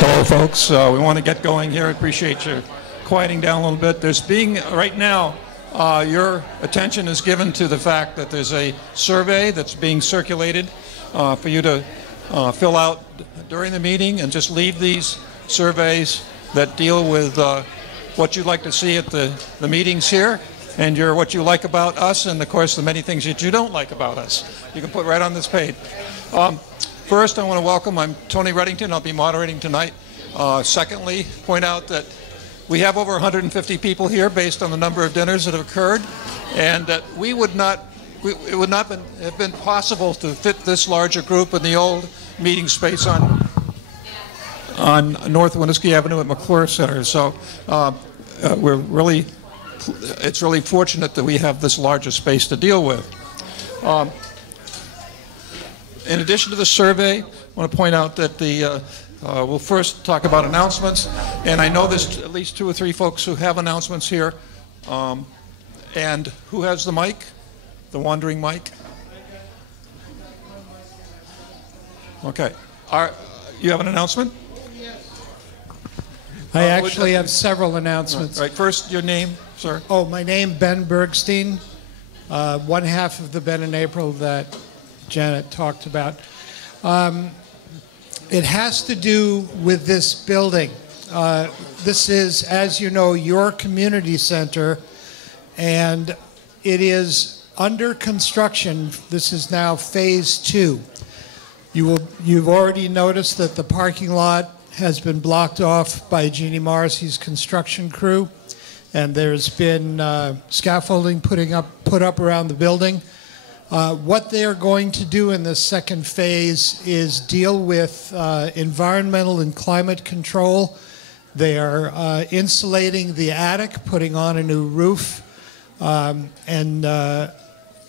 Hello, folks. We want to get going here. I appreciate you quieting down a little bit. There's right now, your attention is given to the fact that there's a survey that's being circulated for you to fill out during the meeting, and just leave these surveys that deal with what you'd like to see at the meetings here, and what you like about us, and of course the many things that you don't like about us. You can put right on this page. First, I want to welcome, I'm Tony Reddington, I'll be moderating tonight. Secondly, point out that we have over 150 people here based on the number of dinners that have occurred, and that it would not have been possible to fit this larger group in the old meeting space on North Winooski Avenue at McClure Center. So it's really fortunate that we have this larger space to deal with. In addition to the survey, I want to point out that we'll first talk about announcements, and I know there's at least 2 or 3 folks who have announcements here. And who has the mic? The wandering mic? Okay. You have an announcement? I actually have several announcements. All right. First, your name, sir. Oh, my name, Ben Bergstein, one half of the Ben and April that Janet talked about. It has to do with this building. This is, as you know, your community center, and it is under construction. This is now phase 2. You've already noticed that the parking lot has been blocked off by Jeannie Morrissey's construction crew, and there's been scaffolding put up around the building. What they are going to do in this second phase is deal with environmental and climate control. They are insulating the attic, putting on a new roof, and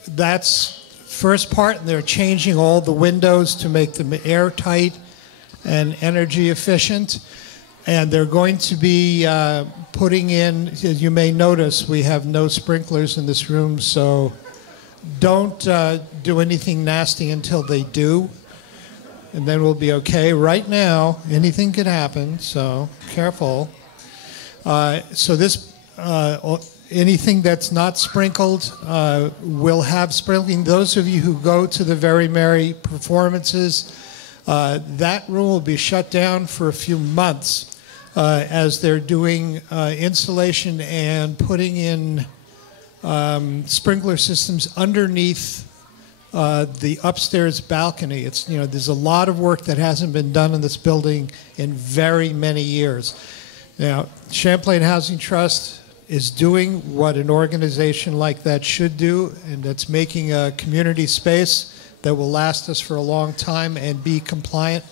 that's first part. And they're changing all the windows to make them airtight and energy efficient. And they're going to be putting in, as you may notice, we have no sprinklers in this room, so don't do anything nasty until they do, and then we'll be okay. Right now, anything could happen, so careful. So this, anything that's not sprinkled will have sprinkling. Those of you who go to the Very Merry performances That room will be shut down for a few months as they're doing insulation and putting in sprinkler systems underneath the upstairs balcony. It's, there's a lot of work that hasn't been done in this building in very many years. Now, Champlain Housing Trust is doing what an organization like that should do, and that's making a community space that will last us for a long time and be compliant.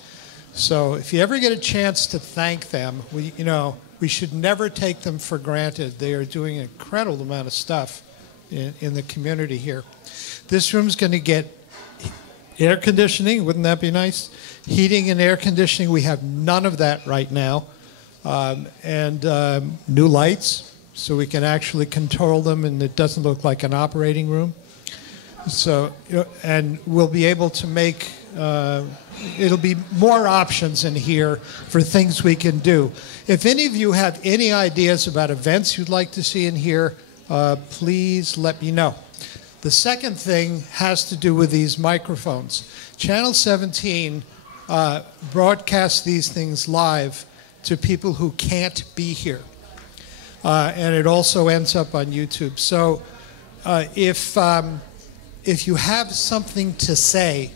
So if you ever get a chance to thank them, we should never take them for granted. They are doing an incredible amount of stuff in the community here. This room's going to get air conditioning. Wouldn't that be nice? Heating and air conditioning. We have none of that right now. And new lights, so we can actually control them and it doesn't look like an operating room. So, and we'll be able to make, it'll be more options in here for things we can do. If any of you have any ideas about events you'd like to see in here, please let me know. The second thing has to do with these microphones. Channel 17 broadcasts these things live to people who can't be here. And it also ends up on YouTube. So if you have something to say,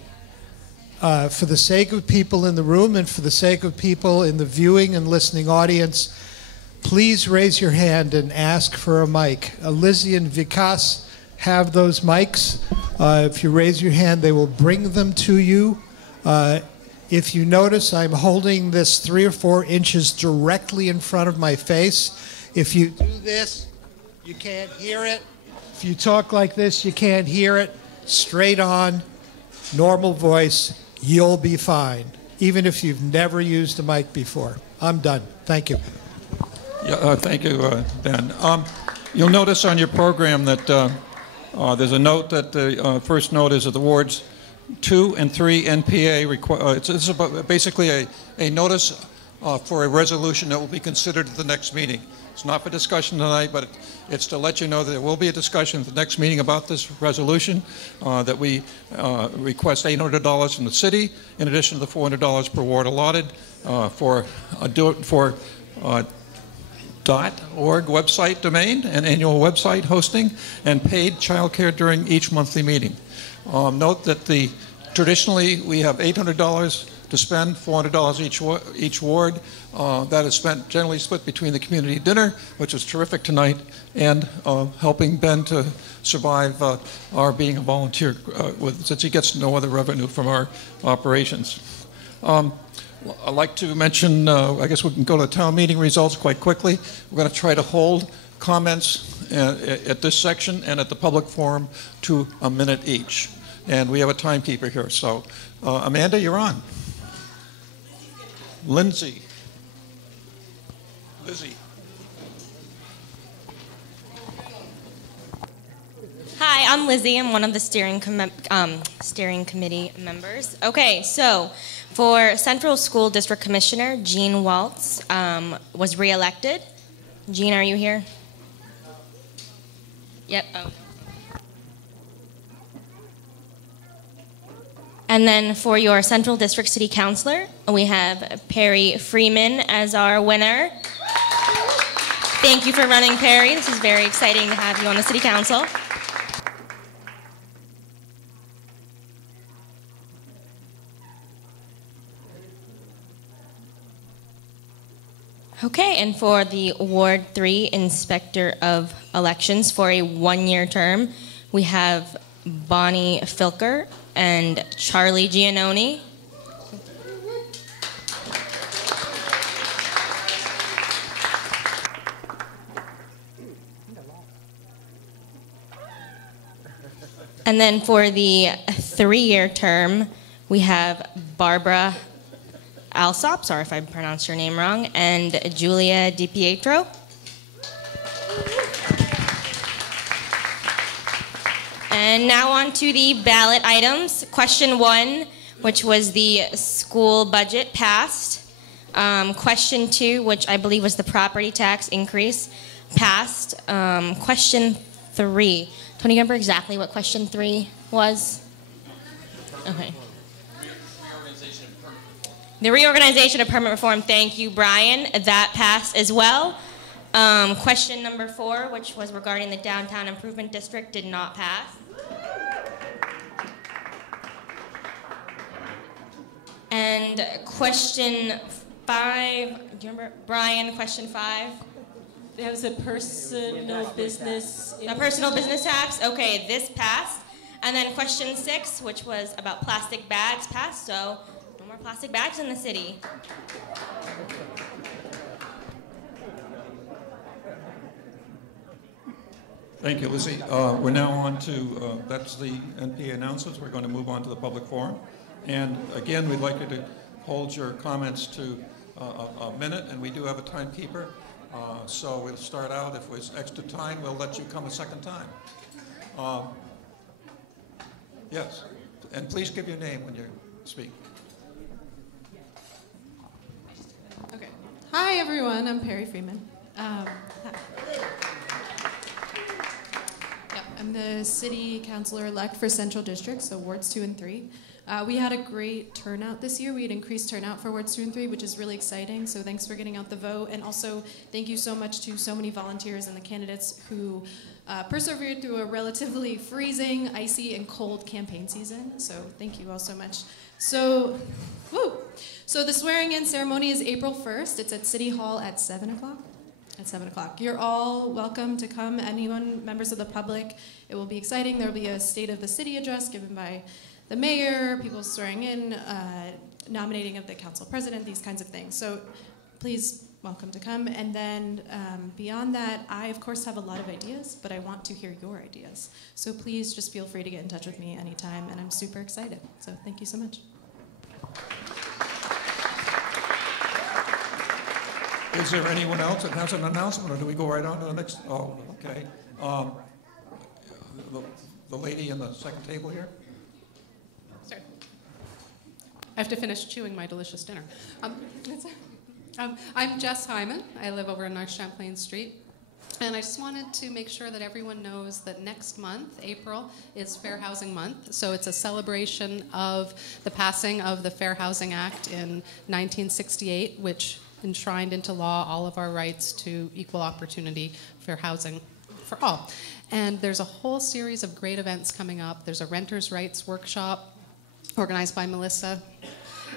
for the sake of people in the room and for the sake of people in the viewing and listening audience, please raise your hand and ask for a mic. Lizzie and Vikas have those mics. If you raise your hand, they will bring them to you. If you notice, I'm holding this 3 or 4 inches directly in front of my face. If you do this, you can't hear it. If you talk like this, you can't hear it. Straight on, normal voice, you'll be fine, even if you've never used a mic before. I'm done. Thank you. Yeah, thank you, Ben. You'll notice on your program that there's a note that the first note is that the wards 2 and 3 NPA it's basically a notice for a resolution that will be considered at the next meeting. It's not for discussion tonight, but it's to let you know that there will be a discussion at the next meeting about this resolution, that we request $800 from the city, in addition to the $400 per ward allotted for .org website domain and annual website hosting, and paid childcare during each monthly meeting. Note that traditionally we have $800 to spend, $400 each ward. That is generally split between the community dinner, which is terrific tonight, and helping Ben to survive our being a volunteer, since he gets no other revenue from our operations. I'd like to mention, I guess we can go to the town meeting results quite quickly. We're going to try to hold comments at this section and at the public forum to a minute each. And we have a timekeeper here. So, Amanda, you're on. Lizzie. Hi, I'm Lizzie. I'm one of the steering committee members. Okay, so for Central School District Commissioner, Jean Waltz was reelected. Jean, are you here? Yep. Oh. And then for your Central District City Councilor, we have Perry Freeman as our winner. Thank you for running, Perry. This is very exciting to have you on the City Council. Okay, and for the Ward 3 Inspector of Elections for a 1-year term, we have Bonnie Filker and Charlie Giannoni. And then for the 3-year term, we have Barbara Alsop, sorry if I pronounced your name wrong, and Julia DiPietro. And now on to the ballot items. Question 1, which was the school budget, passed. Question 2, which I believe was the property tax increase, passed. Question 3. Tony, remember exactly what question 3 was? Okay. Reorganization and permanent The reorganization of permit reform, thank you, Brian. That passed as well. Question number 4, which was regarding the downtown improvement district, did not pass. And question 5, do you remember, Brian, question 5? That was a personal business. A personal business tax? Okay, this passed. And then question 6, which was about plastic bags, passed, so no more plastic bags in the city. Thank you, Lizzie. We're now on to, that's the NPA announcements. We're going to move on to the public forum. And again, we'd like you to hold your comments to a minute, and we do have a timekeeper. So we'll start out. If there's extra time, we'll let you come a second time. Yes, and please give your name when you speak. Okay. Hi, everyone. I'm Perry Freeman. I'm the city councilor-elect for Central District, so Wards 2 and 3. We had a great turnout this year. We had increased turnout for Wards 2 and 3, which is really exciting, so thanks for getting out the vote. And also, thank you so much to so many volunteers and the candidates who persevered through a relatively freezing, icy, and cold campaign season. So thank you all so much. So, So the swearing-in ceremony is April 1st. It's at City Hall at 7 o'clock. At 7 o'clock. You're all welcome to come, anyone, members of the public. It will be exciting. There will be a State of the City address given by the mayor, people swearing in, nominating of the council president, these kinds of things. So please, welcome to come. And then beyond that, I, of course, have a lot of ideas, but I want to hear your ideas. So please just feel free to get in touch with me anytime, and I'm super excited. So thank you so much. Is there anyone else that has an announcement, or do we go right on to the next? Oh, okay. The lady in the second table here. Sorry. I have to finish chewing my delicious dinner. I'm Jess Hyman. I live over on North Champlain Street. And I just wanted to make sure that everyone knows that next month, April, is Fair Housing Month. So it's a celebration of the passing of the Fair Housing Act in 1968, which enshrined into law all of our rights to equal opportunity for housing for all. And there's a whole series of great events coming up. There's a renters' rights workshop organized by Melissa.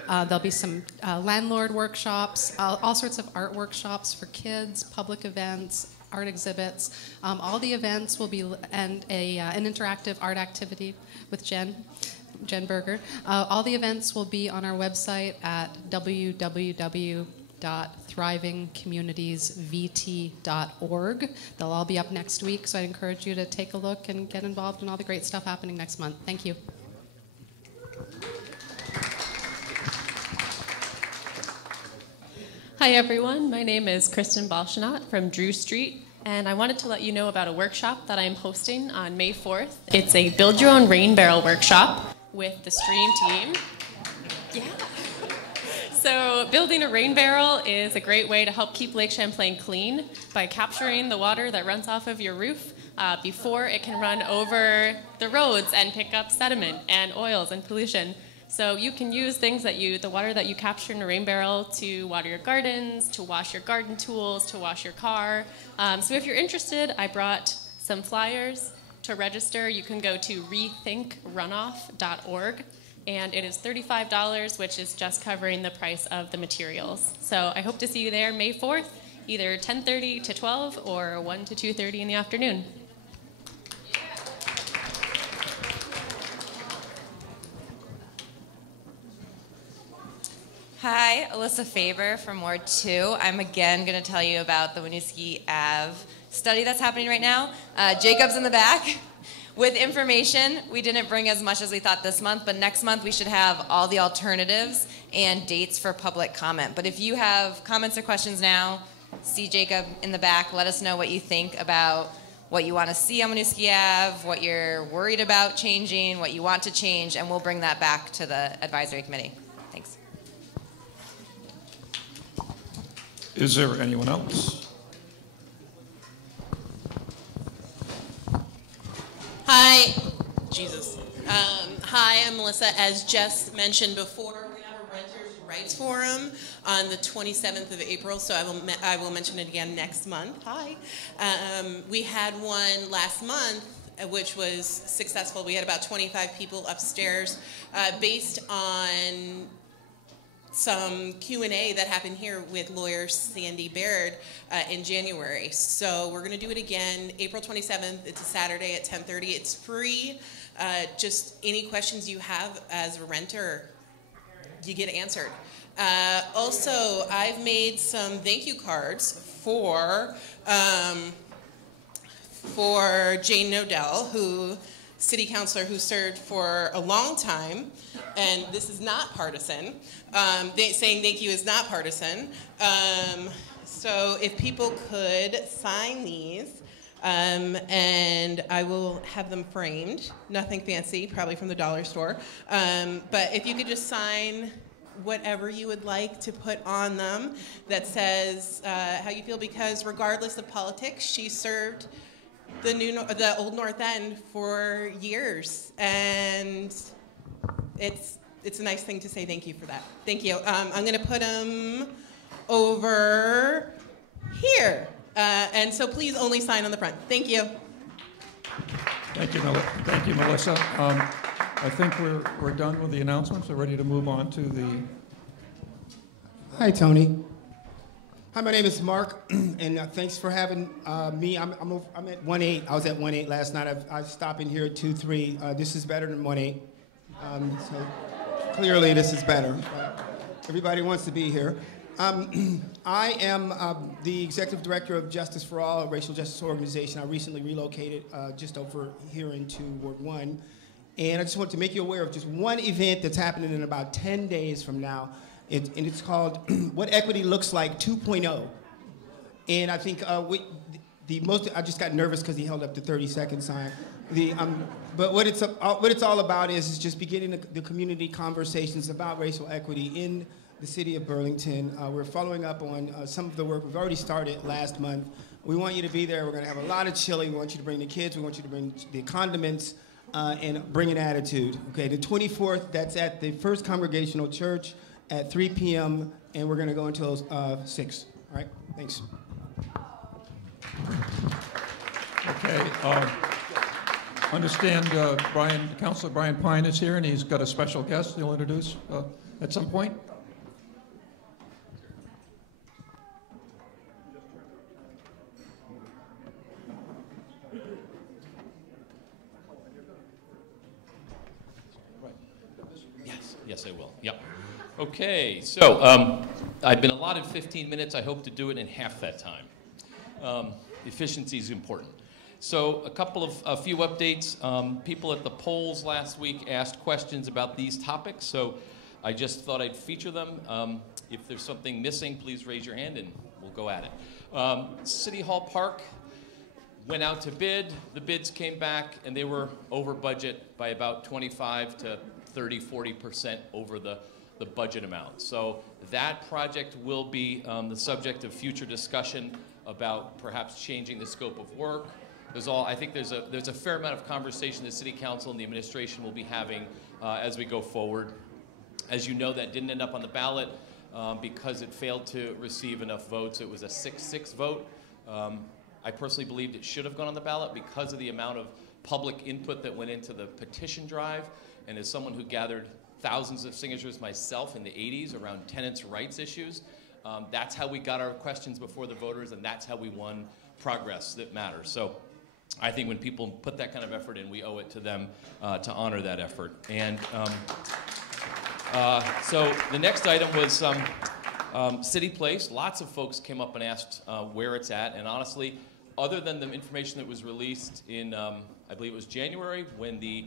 There'll be some landlord workshops, all sorts of art workshops for kids, public events, art exhibits. All the events will be, and an interactive art activity with Jen Berger. All the events will be on our website at www.thrivingcommunitiesvt.org. They'll all be up next week, so I encourage you to take a look and get involved in all the great stuff happening next month. Thank you. Hi everyone, my name is Kristen Balshanot from Drew Street, and I wanted to let you know about a workshop that I'm hosting on May 4th. It's a Build Your Own Rain Barrel workshop with the Stream team. Yeah. So building a rain barrel is a great way to help keep Lake Champlain clean by capturing the water that runs off of your roof before it can run over the roads and pick up sediment and oils and pollution. So you can use things that the water that you capture in a rain barrel to water your gardens, to wash your garden tools, to wash your car. So if you're interested, I brought some flyers. To register, you can go to rethinkrunoff.org, and it is $35, which is just covering the price of the materials. So I hope to see you there May 4th, either 10:30 to 12 or 1 to 2:30 in the afternoon. Hi, Alyssa Faber from Ward 2. I'm again going to tell you about the Winooski Ave study that's happening right now. Jacob's in the back with information. We didn't bring as much as we thought this month, but next month we should have all the alternatives and dates for public comment. But if you have comments or questions now, see Jacob in the back. Let us know what you think about what you want to see on Winooski Ave, what you're worried about changing, what you want to change, and we'll bring that back to the advisory committee. Thanks. Is there anyone else? Hi, Jesus. Hi, I'm Melissa. As Jess mentioned before, we have a renters' Rights Forum on the 27th of April, so I will mention it again next month. Hi. We had one last month, which was successful. We had about 25 people upstairs based on some Q&A that happened here with lawyer Sandy Baird in January. So we're going to do it again April 27th. It's a Saturday at 10:30. It's free. Just any questions you have as a renter, you get answered. Also, I've made some thank you cards for Jane Nodell, city councilor who served for a long time, and this is not partisan. Saying thank you is not partisan. So if people could sign these, and I will have them framed. Nothing fancy, probably from the dollar store. But if you could just sign whatever you would like to put on them that says how you feel, because regardless of politics, she served the Old North End for years, and it's a nice thing to say thank you for that. Thank you. I'm going to put them over here, and so please only sign on the front. Thank you. Thank you, Melissa. I think we're done with the announcements. We're ready to move on to the. Hi, Tony. Hi, my name is Mark, and thanks for having me. I'm at 1-8. I was at 1-8 last night. I stopped in here at 2-3. This is better than 1-8. So clearly this is better. Everybody wants to be here. I am the executive director of Justice for All, a racial justice organization. I recently relocated just over here into Ward 1. And I just want to make you aware of just one event that's happening in about 10 days from now. And it's called What Equity Looks Like 2.0. And I think I just got nervous because he held up the 30-second sign. But what it's all about is just beginning the community conversations about racial equity in the city of Burlington. We're following up on some of the work we've already started last month. We want you to be there. We're going to have a lot of chili. We want you to bring the kids. We want you to bring the condiments and bring an attitude. Okay, the 24th, that's at the First Congregational Church at 3 p.m., and we're going to go until 6. All right, thanks. Okay. Understand Councilor Brian Pine is here, and he's got a special guest he'll introduce at some point. Yes, I will. Yep. Okay, so I've been allotted 15 minutes. I hope to do it in half that time. Efficiency is important. So a few updates. People at the polls last week asked questions about these topics, so I just thought I'd feature them. If there's something missing, please raise your hand and we'll go at it. City Hall Park went out to bid. The bids came back and they were over budget by about 25 to 30, 40% over the budget amount. So that project will be the subject of future discussion about perhaps changing the scope of work. I think there's a fair amount of conversation the City Council and the administration will be having as we go forward. As you know, that didn't end up on the ballot because it failed to receive enough votes. It was a 6-6 vote. I personally believed it should have gone on the ballot because of the amount of public input that went into the petition drive. And as someone who gathered thousands of signatures myself in the 80s around tenants' rights issues, that's how we got our questions before the voters, and that's how we won progress that matters. So I think when people put that kind of effort in, we owe it to them to honor that effort. And so the next item was City Place. Lots of folks came up and asked where it's at, and honestly, other than the information that was released in, I believe it was January, when the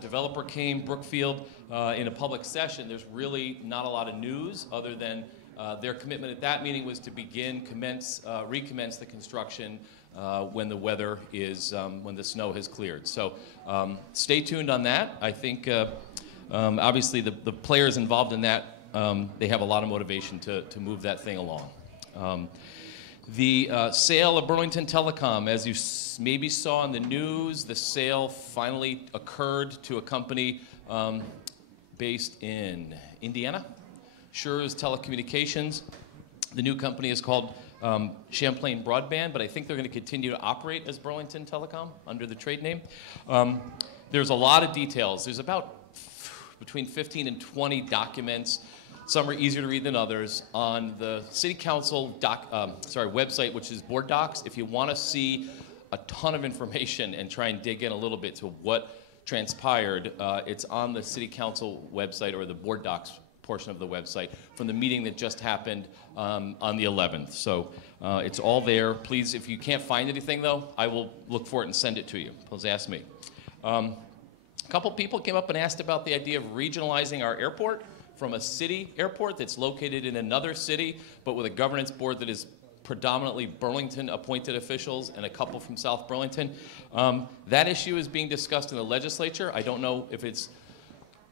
developer came, Brookfield, in a public session, there's really not a lot of news other than their commitment at that meeting was to recommence the construction when the weather is, when the snow has cleared. So stay tuned on that. I think obviously the players involved in that, they have a lot of motivation to move that thing along. The sale of Burlington Telecom, as you maybe saw in the news, the sale finally occurred to a company based in Indiana. Schur's Telecommunications. The new company is called Champlain Broadband, but I think they're going to continue to operate as Burlington Telecom under the trade name. There's a lot of details. There's about between 15 and 20 documents. Some are easier to read than others. On the City Council website, which is Board Docs, if you want to see a ton of information and try and dig in a little bit to what transpired, it's on the City Council website or the Board Docs portion of the website from the meeting that just happened on the 11th. So it's all there. Please, if you can't find anything, though, I will look for it and send it to you. Please ask me. A couple people came up and asked about the idea of regionalizing our airport from a city airport that's located in another city, but with a governance board that is predominantly Burlington appointed officials and a couple from South Burlington. That issue is being discussed in the legislature. I don't know if it's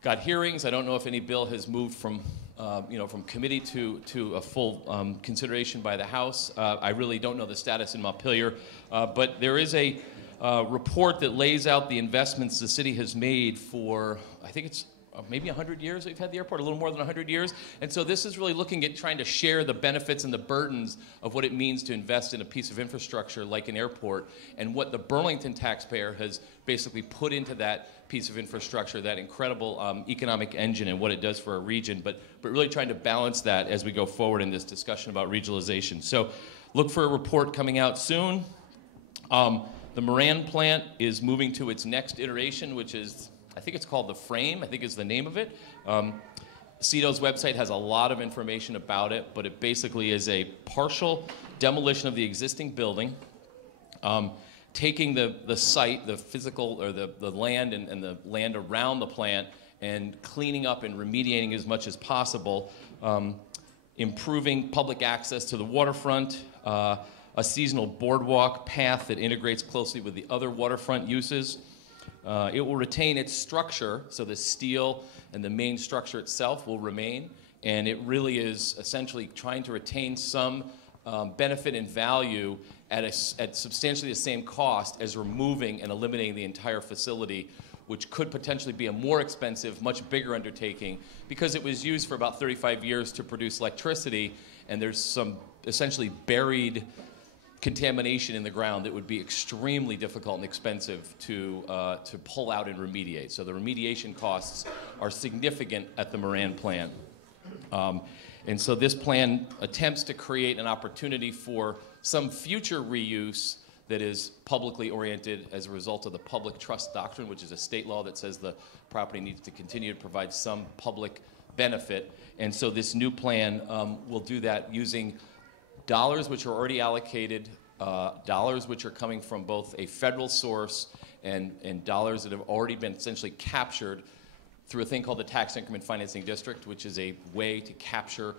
got hearings. I don't know if any bill has moved from from committee to a full consideration by the House. I really don't know the status in Montpelier, but there is a report that lays out the investments the city has made for, I think it's maybe 100 years we've had the airport, a little more than 100 years. And so this is really looking at trying to share the benefits and the burdens of what it means to invest in a piece of infrastructure like an airport, and what the Burlington taxpayer has basically put into that piece of infrastructure, that incredible economic engine, and what it does for a region, but really trying to balance that as we go forward in this discussion about regionalization. So look for a report coming out soon. The Moran plant is moving to its next iteration, which is, I think it's called The Frame, I think is the name of it. CEDO's website has a lot of information about it, but it basically is a partial demolition of the existing building, taking the site, the physical, or the land and the land around the plant, and cleaning up and remediating as much as possible, improving public access to the waterfront, a seasonal boardwalk path that integrates closely with the other waterfront uses. It will retain its structure, so the steel and the main structure itself will remain, and it really is essentially trying to retain some benefit and value at substantially the same cost as removing and eliminating the entire facility, which could potentially be a more expensive, much bigger undertaking, because it was used for about 35 years to produce electricity, and there's some essentially buried contamination in the ground that would be extremely difficult and expensive to pull out and remediate. So the remediation costs are significant at the Moran plant. And so this plan attempts to create an opportunity for some future reuse that is publicly oriented as a result of the public trust doctrine, which is a state law that says the property needs to continue to provide some public benefit. And so this new plan will do that using dollars which are already allocated, dollars which are coming from both a federal source and dollars that have already been essentially captured through a thing called the Tax Increment Financing District, which is a way to capture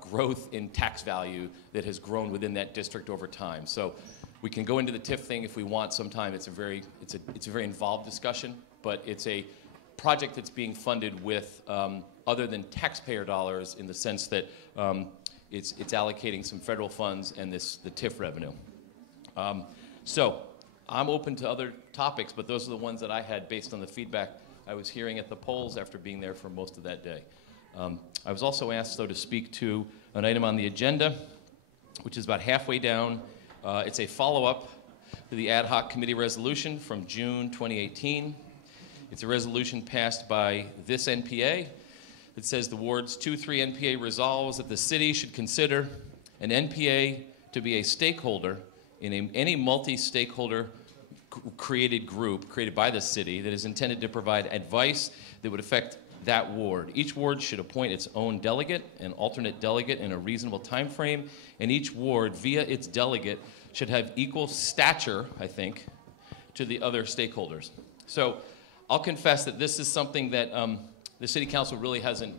growth in tax value that has grown within that district over time. So we can go into the TIF thing if we want sometime. It's a very involved discussion, but it's a project that's being funded with other than taxpayer dollars, in the sense that it's allocating some federal funds and the TIF revenue. So I'm open to other topics, but those are the ones that I had based on the feedback I was hearing at the polls after being there for most of that day. I was also asked, though, to speak to an item on the agenda, which is about halfway down. It's a follow-up to the ad hoc committee resolution from June 2018. It's a resolution passed by this NPA. It says the Ward's 2-3 NPA resolves that the city should consider an NPA to be a stakeholder in any multi-stakeholder created group created by the city that is intended to provide advice that would affect that ward. Each ward should appoint its own delegate and alternate delegate in a reasonable time frame, and each ward, via its delegate, should have equal stature, I think, to the other stakeholders. So I'll confess that this is something that the City Council really hasn't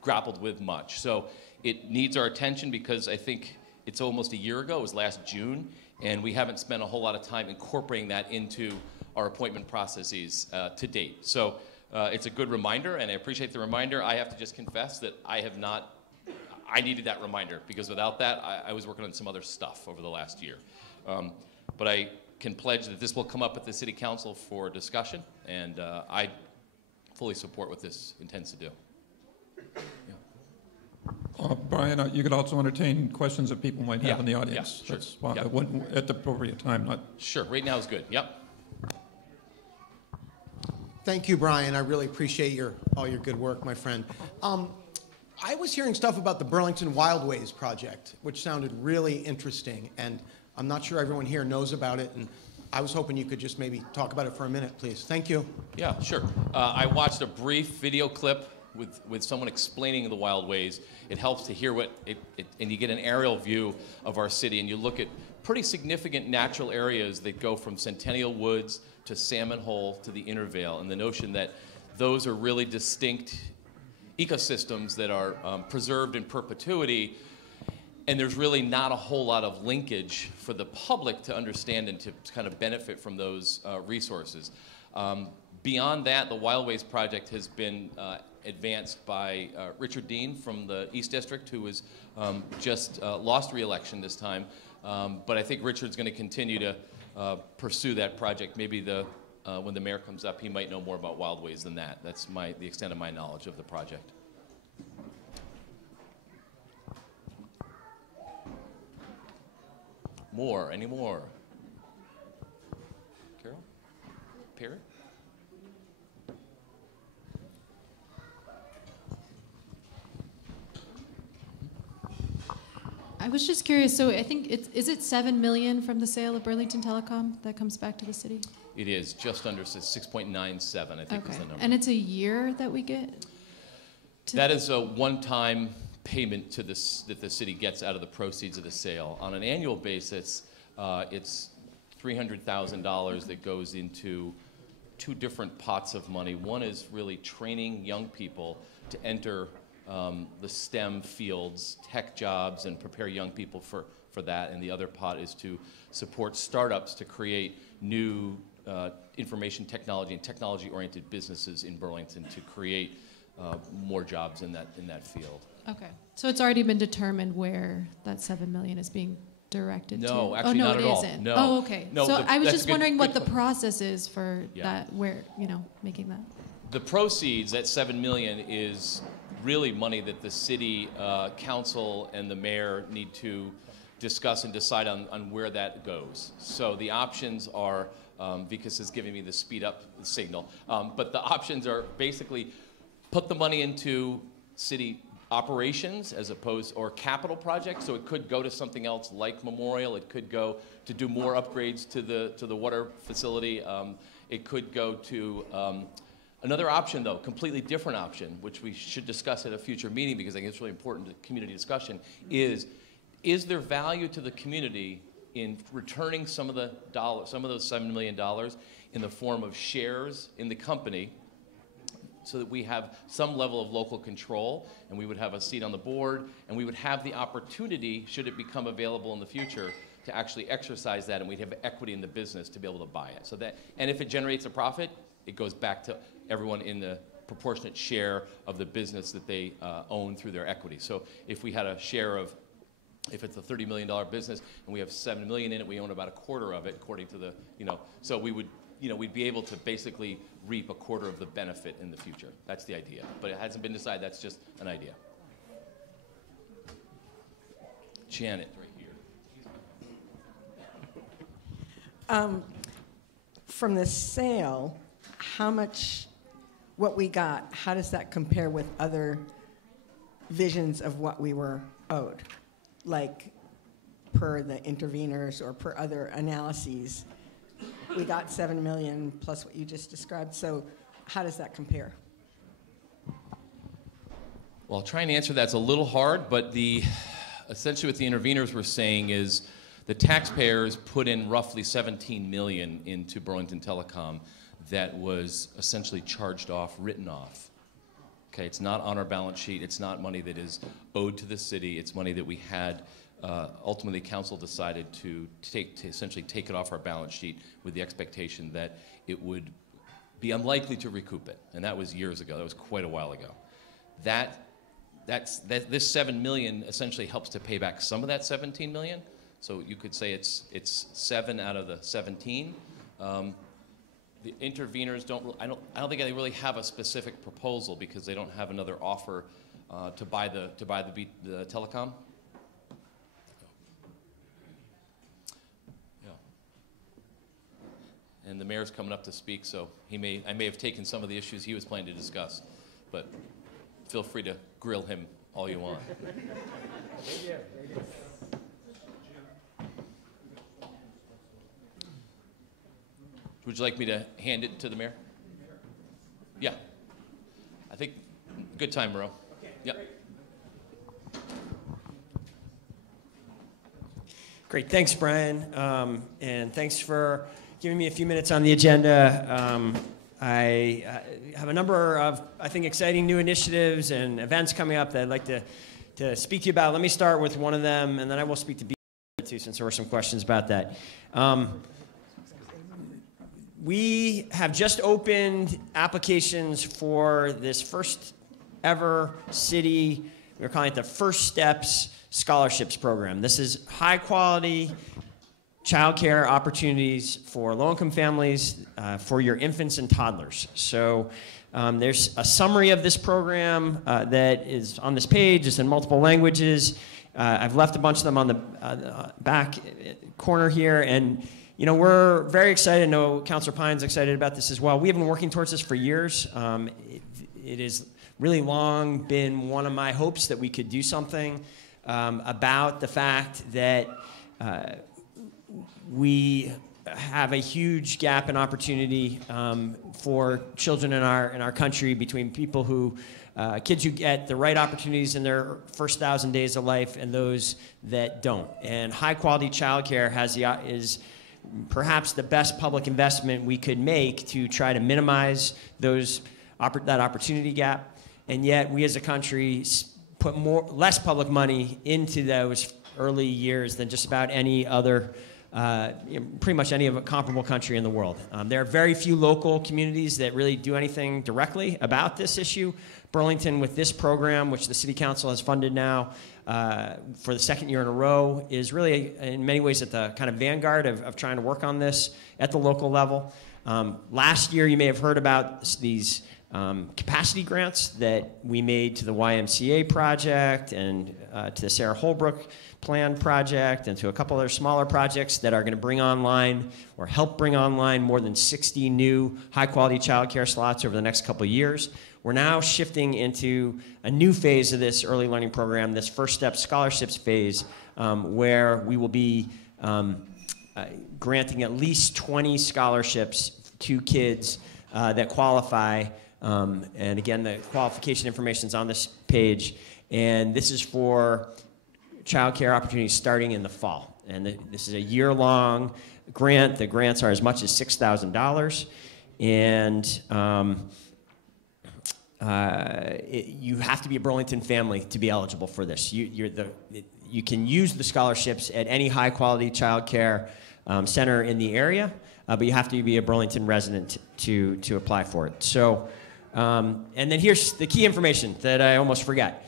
grappled with much. So it needs our attention, because I think it's almost a year ago, it was last June, and we haven't spent a whole lot of time incorporating that into our appointment processes to date. So it's a good reminder, and I appreciate the reminder. I have to just confess that I needed that reminder, because without that, I was working on some other stuff over the last year. But I can pledge that this will come up at the City Council for discussion, and I fully support what this intends to do. Yeah. Brian, you could also entertain questions that people might have Yeah, in the audience. yeah, sure. That's fine. Yeah. At the appropriate time, not. Sure, right now is good. Yep. Thank you, Brian. I really appreciate all your good work, my friend. I was hearing stuff about the Burlington Wildways project, which sounded really interesting, and I'm not sure everyone here knows about it, and I was hoping you could just maybe talk about it for a minute, please. Thank you. Yeah, sure. I watched a brief video clip with someone explaining the Wildways. It helps to hear and you get an aerial view of our city, and you look at pretty significant natural areas that go from Centennial Woods to Salmon Hole to the Intervale, and the notion that those are really distinct ecosystems that are preserved in perpetuity, and there's really not a whole lot of linkage for the public to understand and to kind of benefit from those resources. Beyond that, the Wildways project has been advanced by Richard Dean from the East District, who was just lost re-election this time. But I think Richard's going to continue to pursue that project. Maybe when the mayor comes up, he might know more about Wildways than that. That's the extent of my knowledge of the project. More? Any more? Carol? Perry? I was just curious, so I think is it $7 million from the sale of Burlington Telecom that comes back to the city? It is just under 6.97, I think is the number. And it's a year that we get? That is a one-time payment to that the city gets out of the proceeds of the sale. On an annual basis, it's $300,000 that goes into two different pots of money. One is really training young people to enter the STEM fields, tech jobs, and prepare young people for that. And the other pot is to support startups to create new information technology and technology-oriented businesses in Burlington to create more jobs in that field. Okay, so it's already been determined where that $7 million is being directed to? No, actually not at all. Isn't. No. Oh, okay. No, so I was that's just a wondering what good the process is for Yeah. that, where, making that. The proceeds, that $7 million, is really money that the city council and the mayor need to discuss and decide on where that goes. So the options are, Vikas is giving me the speed up signal, but the options are basically put the money into city operations as opposed, or capital projects. So it could go to something else like Memorial. It could go to do more upgrades to the water facility. It could go to another option, though, completely different option, which we should discuss at a future meeting because I think it's really important to community discussion, is there value to the community in returning some of those $7 million in the form of shares in the company, so that we have some level of local control, and we would have a seat on the board, and we would have the opportunity, should it become available in the future, to actually exercise that, and we'd have equity in the business to be able to buy it. And if it generates a profit, it goes back to everyone in the proportionate share of the business that they own through their equity. So if we had a share of, if it's a $30 million business and we have $7 million in it, we own about a quarter of it, according to the, so we would, we'd be able to basically reap a quarter of the benefit in the future. That's the idea. But it hasn't been decided. That's just an idea. Janet, right here. From the sale, how much, what we got, how does that compare with other visions of what we were owed? Like per the interveners or per other analyses? We got $7 million plus what you just described, so how does that compare? Well, I'll try and answer that. It's a little hard, but essentially what the interveners were saying is the taxpayers put in roughly $17 million into Burlington Telecom that was essentially charged off, written off. Okay, it's not on our balance sheet. It's not money that is owed to the city. It's money that we had. Ultimately, council decided to essentially take it off our balance sheet with the expectation that it would be unlikely to recoup it, and that was years ago. That was quite a while ago. This $7 million essentially helps to pay back some of that $17 million. So you could say it's 7 out of the 17. The interveners I don't think they really have a specific proposal because they don't have another offer to buy the telecom. Yeah. And the mayor's coming up to speak, so I may have taken some of the issues he was planning to discuss, but feel free to grill him all you want. Would you like me to hand it to the mayor? Yeah. I think, good time, bro. Okay, yep. Great, thanks, Brian. And thanks for giving me a few minutes on the agenda. I have a number of, I think, exciting new initiatives and events coming up that I'd like to speak to you about. Let me start with one of them, and then I will speak to B too, since there were some questions about that. We have just opened applications for this first ever city, we're calling it the First Steps Scholarships Program. This is high quality childcare opportunities for low-income families for your infants and toddlers. So there's a summary of this program that is on this page. It's in multiple languages. I've left a bunch of them on the back corner here, and you know, we're very excited. I know Councilor Pine's excited about this as well. We have been working towards this for years. It has really long been one of my hopes that we could do something about the fact that we have a huge gap in opportunity for children in our country between people who, kids who get the right opportunities in their first 1,000 days of life and those that don't. And high quality childcare is perhaps the best public investment we could make to try to minimize that opportunity gap. And yet we as a country put less public money into those early years than just about any other, pretty much any comparable country in the world. There are very few local communities that really do anything directly about this issue. Burlington, with this program, which the City Council has funded now for the second year in a row, is really in many ways at the kind of vanguard of trying to work on this at the local level. Last year, you may have heard about these capacity grants that we made to the YMCA project and to the Sarah Holbrook Plan project and to a couple other smaller projects that are going to bring online or help bring online more than 60 new high-quality childcare slots over the next couple of years. We're now shifting into a new phase of this early learning program, this First Step Scholarships phase, where we will be granting at least 20 scholarships to kids that qualify. And again, the qualification information is on this page. And this is for childcare opportunities starting in the fall. And this is a year-long grant. The grants are as much as $6,000. And you have to be a Burlington family to be eligible for this. You can use the scholarships at any high-quality childcare center in the area, but you have to be a Burlington resident to apply for it. So, and then here's the key information that I almost forgot.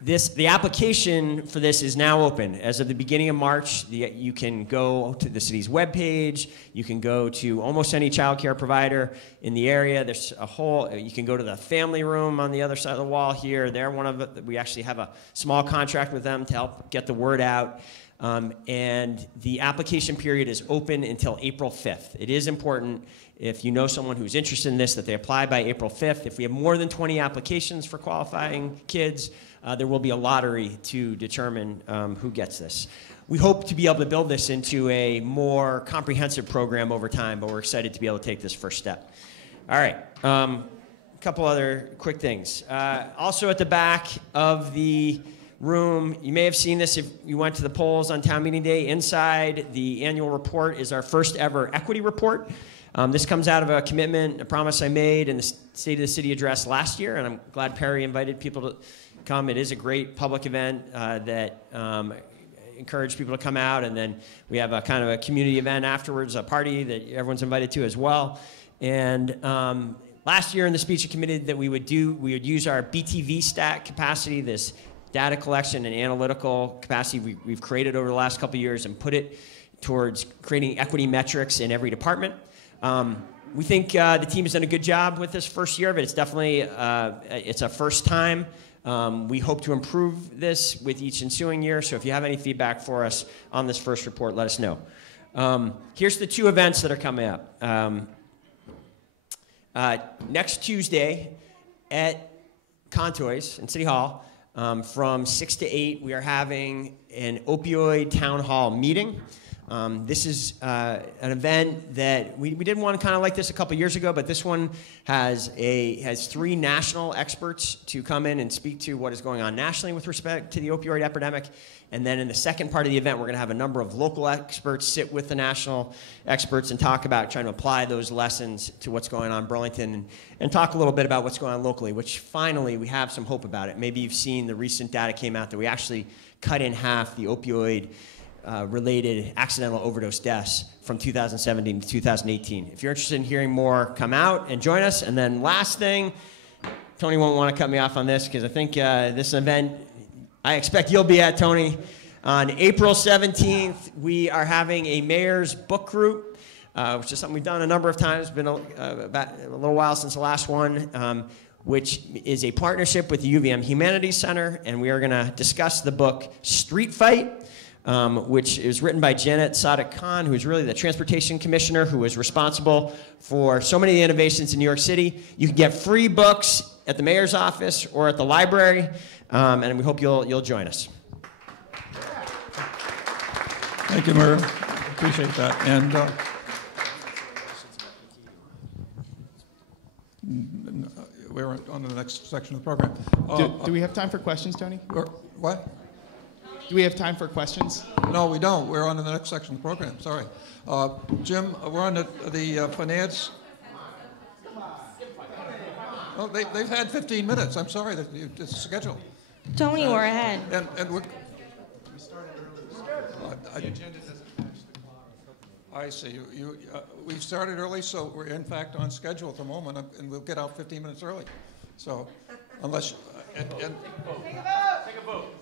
The application for this is now open. As of the beginning of March, you can go to the city's webpage. You can go to almost any child care provider in the area. There's you can go to the family room on the other side of the wall here. We actually have a small contract with them to help get the word out. And the application period is open until April 5th. It is important, if you know someone who's interested in this, that they apply by April 5th. If we have more than 20 applications for qualifying kids, there will be a lottery to determine who gets this. We hope to be able to build this into a more comprehensive program over time, but we're excited to be able to take this first step. All right, a couple other quick things. Also at the back of the room, you may have seen this if you went to the polls on town meeting day. Inside the annual report is our first ever equity report. This comes out of a commitment, a promise I made in the State of the City address last year, and I'm glad Perry invited people to come. It is a great public event that encouraged people to come out, and then we have a kind of a community event afterwards, a party that everyone's invited to as well. And last year in the speech I committed that we would use our BTV stat capacity, this data collection and analytical capacity we've created over the last couple of years, and put it towards creating equity metrics in every department. We think the team has done a good job with this first year of it. It's definitely it's a first time. We hope to improve this with each ensuing year. So if you have any feedback for us on this first report, let us know. Here's the 2 events that are coming up. Next Tuesday at Contoys in City Hall, from 6 to 8, we are having an opioid town hall meeting. This is an event that we did one kind of like this a couple years ago, but this one has 3 national experts to come in and speak to what is going on nationally with respect to the opioid epidemic. And then in the second part of the event, we're going to have a number of local experts sit with the national experts and talk about trying to apply those lessons to what's going on in Burlington and talk a little bit about what's going on locally, which finally we have some hope about it. Maybe you've seen the recent data came out that we actually cut in half the opioid related accidental overdose deaths from 2017 to 2018. If you're interested in hearing more, come out and join us. And then last thing, Tony won't want to cut me off on this because I think this event, I expect you'll be at, Tony. On April 17th, we are having a mayor's book group, which is something we've done a number of times. It's been about a little while since the last one, which is a partnership with the UVM Humanities Center, and we are going to discuss the book Street Fight, which is written by Janet Sadiq Khan, who is really the transportation commissioner who is responsible for so many of the innovations in New York City. You can get free books at the mayor's office or at the library, and we hope you'll join us. Thank you, Mayor. Appreciate that. And we're on to the next section of the program. Do we have time for questions, Tony? What? Do we have time for questions? No, we don't. We're on to the next section of the program. Sorry. Jim, we're on the finance. Oh, they've had 15 minutes. I'm sorry. It's scheduled. Tony, we're ahead. And we're... I see. We started early, so we're in fact on schedule at the moment, and we'll get out 15 minutes early. So, unless... Take a vote.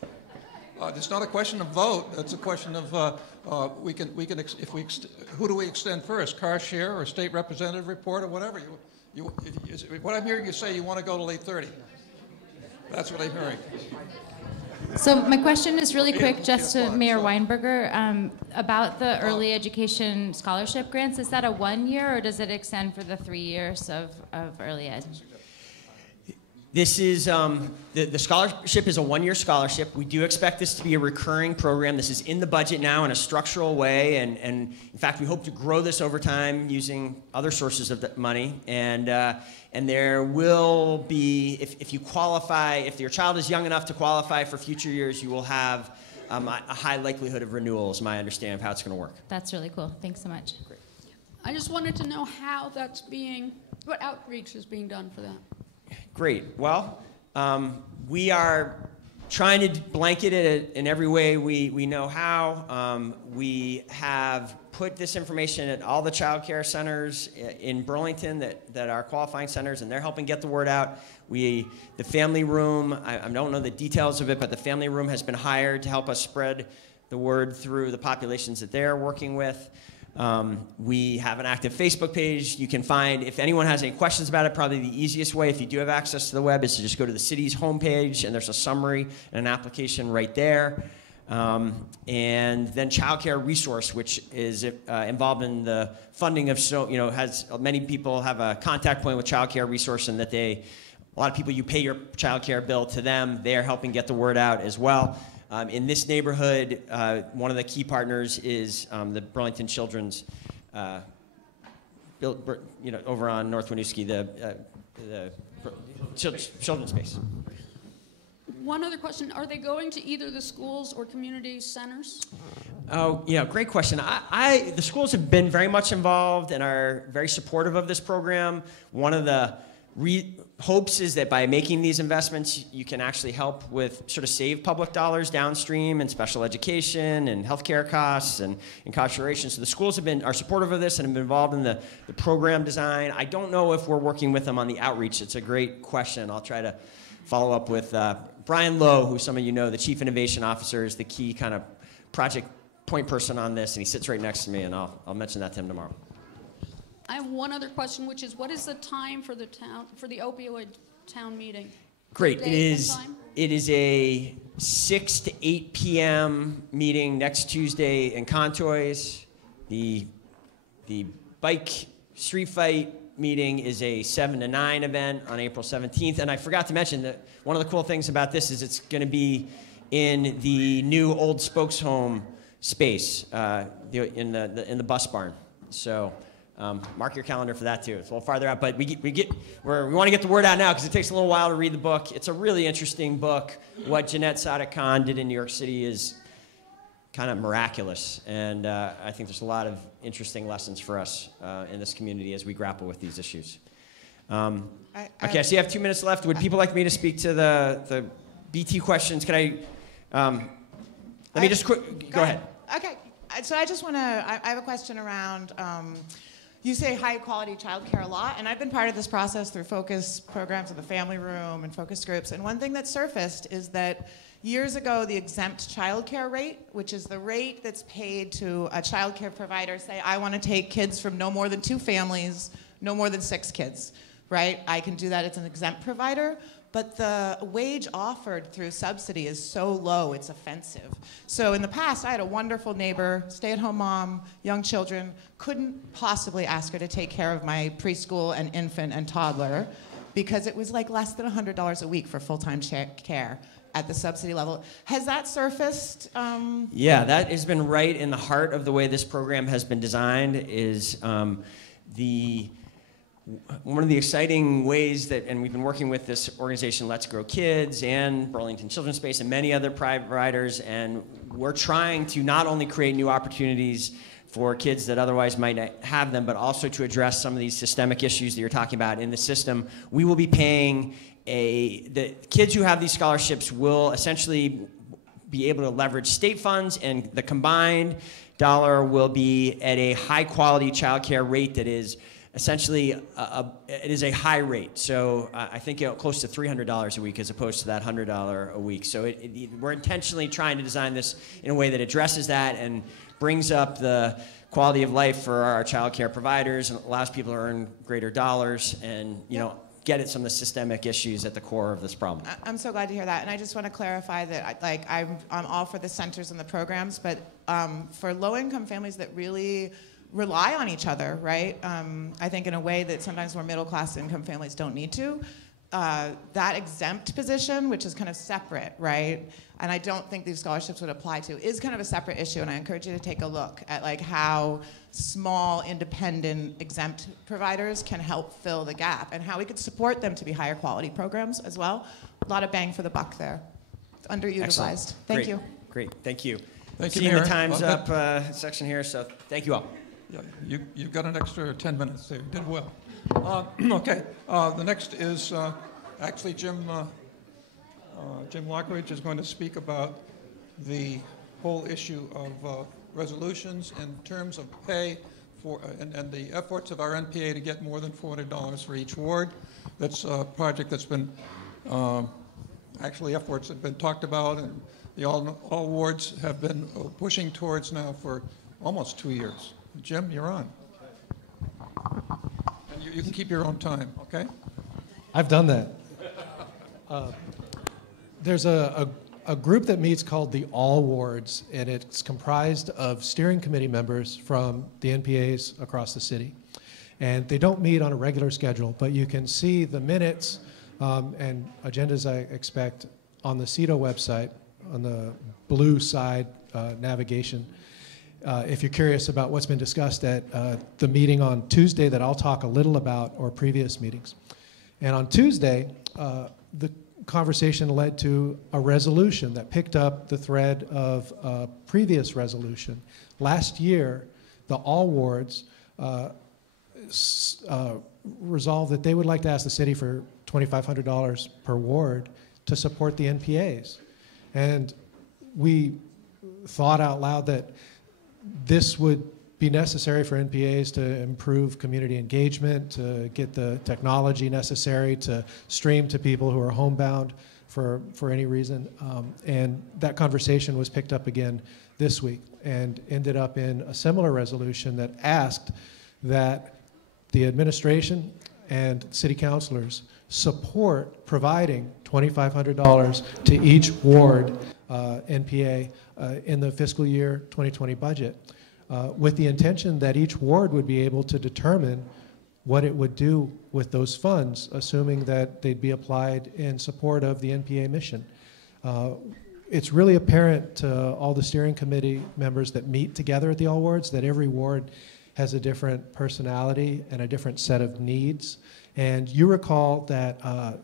It's not a question of vote. It's a question of who do we extend first? Car share or state representative report or whatever. What I'm hearing you say, you want to go to 8:30. That's what I'm hearing. So my question is really quick, just to Mayor Weinberger, about the early education scholarship grants. Is that a 1 year, or does it extend for the 3 years of early ed? This is, the scholarship is a 1-year scholarship. We do expect this to be a recurring program. This is in the budget now in a structural way, and in fact, we hope to grow this over time using other sources of money. And there will be, if you qualify, if your child is young enough to qualify for future years, you will have a high likelihood of renewal, is my understanding of how it's going to work. That's really cool. Thanks so much. Great. I just wanted to know how that's what outreach is being done for that. Great. Well, we are trying to blanket it in every way we know how. We have put this information at all the child care centers in Burlington that are qualifying centers, and they're helping get the word out. The family room, I don't know the details of it, but the family room has been hired to help us spread the word through the populations that they're working with. We have an active Facebook page. You can find, if anyone has any questions about it, probably the easiest way, if you do have access to the web, is to just go to the city's homepage, and there's a summary and an application right there. And then Child Care Resource, which is involved in the funding of, has many people have a contact point with Child Care Resource, and that a lot of people, you pay your child care bill to them. They're helping get the word out as well. In this neighborhood, one of the key partners is the Burlington Children's, over on North Winooski, the children's space. One other question, are they going to either the schools or community centers? Oh, yeah, great question. The schools have been very much involved and are very supportive of this program. One of the hopes is that by making these investments, you can actually help with sort of save public dollars downstream in special education and healthcare costs and incarceration. So the schools are supportive of this and have been involved in the program design. I don't know if we're working with them on the outreach. It's a great question. I'll try to follow up with Brian Lowe, who some of you know, the Chief Innovation Officer, is the key kind of project point person on this, and he sits right next to me, and I'll mention that to him tomorrow. I have one other question, which is, what is the time for the opioid town meeting? Great. Date and time? It is a 6 to 8 p.m. meeting next Tuesday in Contois. The bike street fight meeting is a 7 to 9 event on April 17th. And I forgot to mention that one of the cool things about this is it's going to be in the new old Spokes Home space in the bus barn. So mark your calendar for that too. It's a little farther out, but we want to get the word out now because it takes a little while to read the book. It's a really interesting book. What Jeanette Sadik Khan did in New York City is kind of miraculous, and I think there's a lot of interesting lessons for us in this community as we grapple with these issues. Okay, so you have 2 minutes left. Would people like me to speak to the BT questions? Can I? Let me just quick. Go ahead. Okay, so I just want to. I have a question around. You say high quality childcare a lot, and I've been part of this process through focus programs in the family room and focus groups. And one thing that surfaced is that years ago, the exempt childcare rate, which is the rate that's paid to a childcare provider, say, I want to take kids from no more than 2 families, no more than 6 kids, right? I can do that. It's an exempt provider. But the wage offered through subsidy is so low, it's offensive. So in the past, I had a wonderful neighbor, stay-at-home mom, young children, couldn't possibly ask her to take care of my preschool and infant and toddler because it was like less than $100 a week for full-time care at the subsidy level. Has that surfaced? Yeah, that has been right in the heart of the way this program has been designed is one of the exciting ways that, and we've been working with this organization, Let's Grow Kids, and Burlington Children's Space, and many other providers, and we're trying to not only create new opportunities for kids that otherwise might not have them, but also to address some of these systemic issues that you're talking about in the system. We will be paying the kids who have these scholarships will essentially be able to leverage state funds, and the combined dollar will be at a high quality childcare rate that is essentially, it is a high rate. So I think close to $300 a week as opposed to that $100 a week. So we're intentionally trying to design this in a way that addresses that and brings up the quality of life for our child care providers and allows people to earn greater dollars and get at some of the systemic issues at the core of this problem. I'm so glad to hear that. And I just want to clarify that I'm all for the centers and the programs, but for low-income families that really rely on each other, right? I think in a way that sometimes more middle-class income families don't need to. That exempt position, which is kind of separate, right? And I don't think these scholarships would apply to, is kind of a separate issue. And I encourage you to take a look at how small, independent, exempt providers can help fill the gap and how we could support them to be higher quality programs as well. A lot of bang for the buck there. It's underutilized. Excellent. Thank you. Great, thank you. Thank you, Seeing Mayor. the time's up section here, so thank you all. Yeah, you've got an extra 10 minutes there. You did well. Okay, the next is actually Jim Lockridge is going to speak about the whole issue of resolutions in terms of pay for and the efforts of our NPA to get more than $400 for each ward. That's a project that's been actually efforts that have been talked about, and the all wards have been pushing towards now for almost 2 years. Jim, you're on. And you can keep your own time, okay? I've done that. There's a group that meets called the All Wards, and it's comprised of steering committee members from the NPAs across the city. And they don't meet on a regular schedule, but you can see the minutes and agendas, I expect, on the CEDO website, on the blue side navigation. If you're curious about what's been discussed at the meeting on Tuesday that I'll talk a little about, or previous meetings. And on Tuesday, the conversation led to a resolution that picked up the thread of a previous resolution. Last year, the All Wards resolved that they would like to ask the city for $2,500 per ward to support the NPAs. And we thought out loud that this would be necessary for NPAs to improve community engagement, to get the technology necessary to stream to people who are homebound for any reason. And that conversation was picked up again this week and ended up in a similar resolution that asked that the administration and city councilors support providing $2,500 to each ward NPA in the fiscal year 2020 budget, with the intention that each ward would be able to determine what it would do with those funds, assuming that they'd be applied in support of the NPA mission. It's really apparent to all the steering committee members that meet together at the all wards that every ward has a different personality and a different set of needs. And you recall that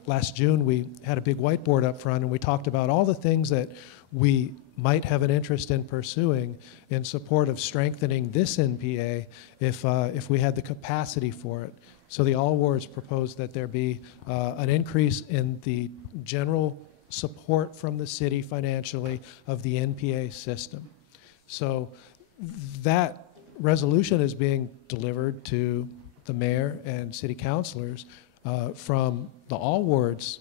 last June we had a big whiteboard up front and we talked about all the things that we might have an interest in pursuing in support of strengthening this NPA if we had the capacity for it. So the all wards proposed that there be an increase in the general support from the city financially of the NPA system. So that resolution is being delivered to the mayor and city councilors from the all wards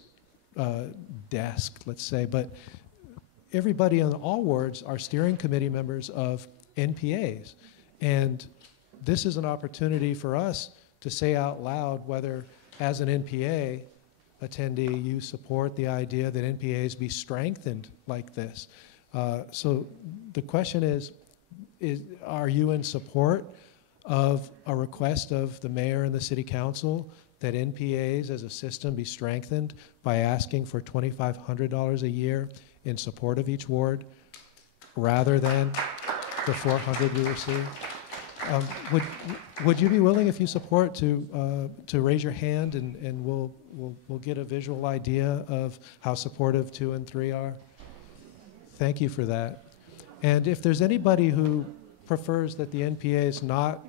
desk, let's say, but everybody on all wards are steering committee members of NPAs. And this is an opportunity for us to say out loud whether, as an NPA attendee, you support the idea that NPAs be strengthened like this. So the question is, are you in support of a request of the mayor and the city council that NPAs as a system be strengthened by asking for $2,500 a year in support of each ward rather than the $400 we receive? Would you be willing, if you support, to raise your hand and we'll get a visual idea of how supportive 2 and 3 are? Thank you for that. And if there's anybody who prefers that the NPAs not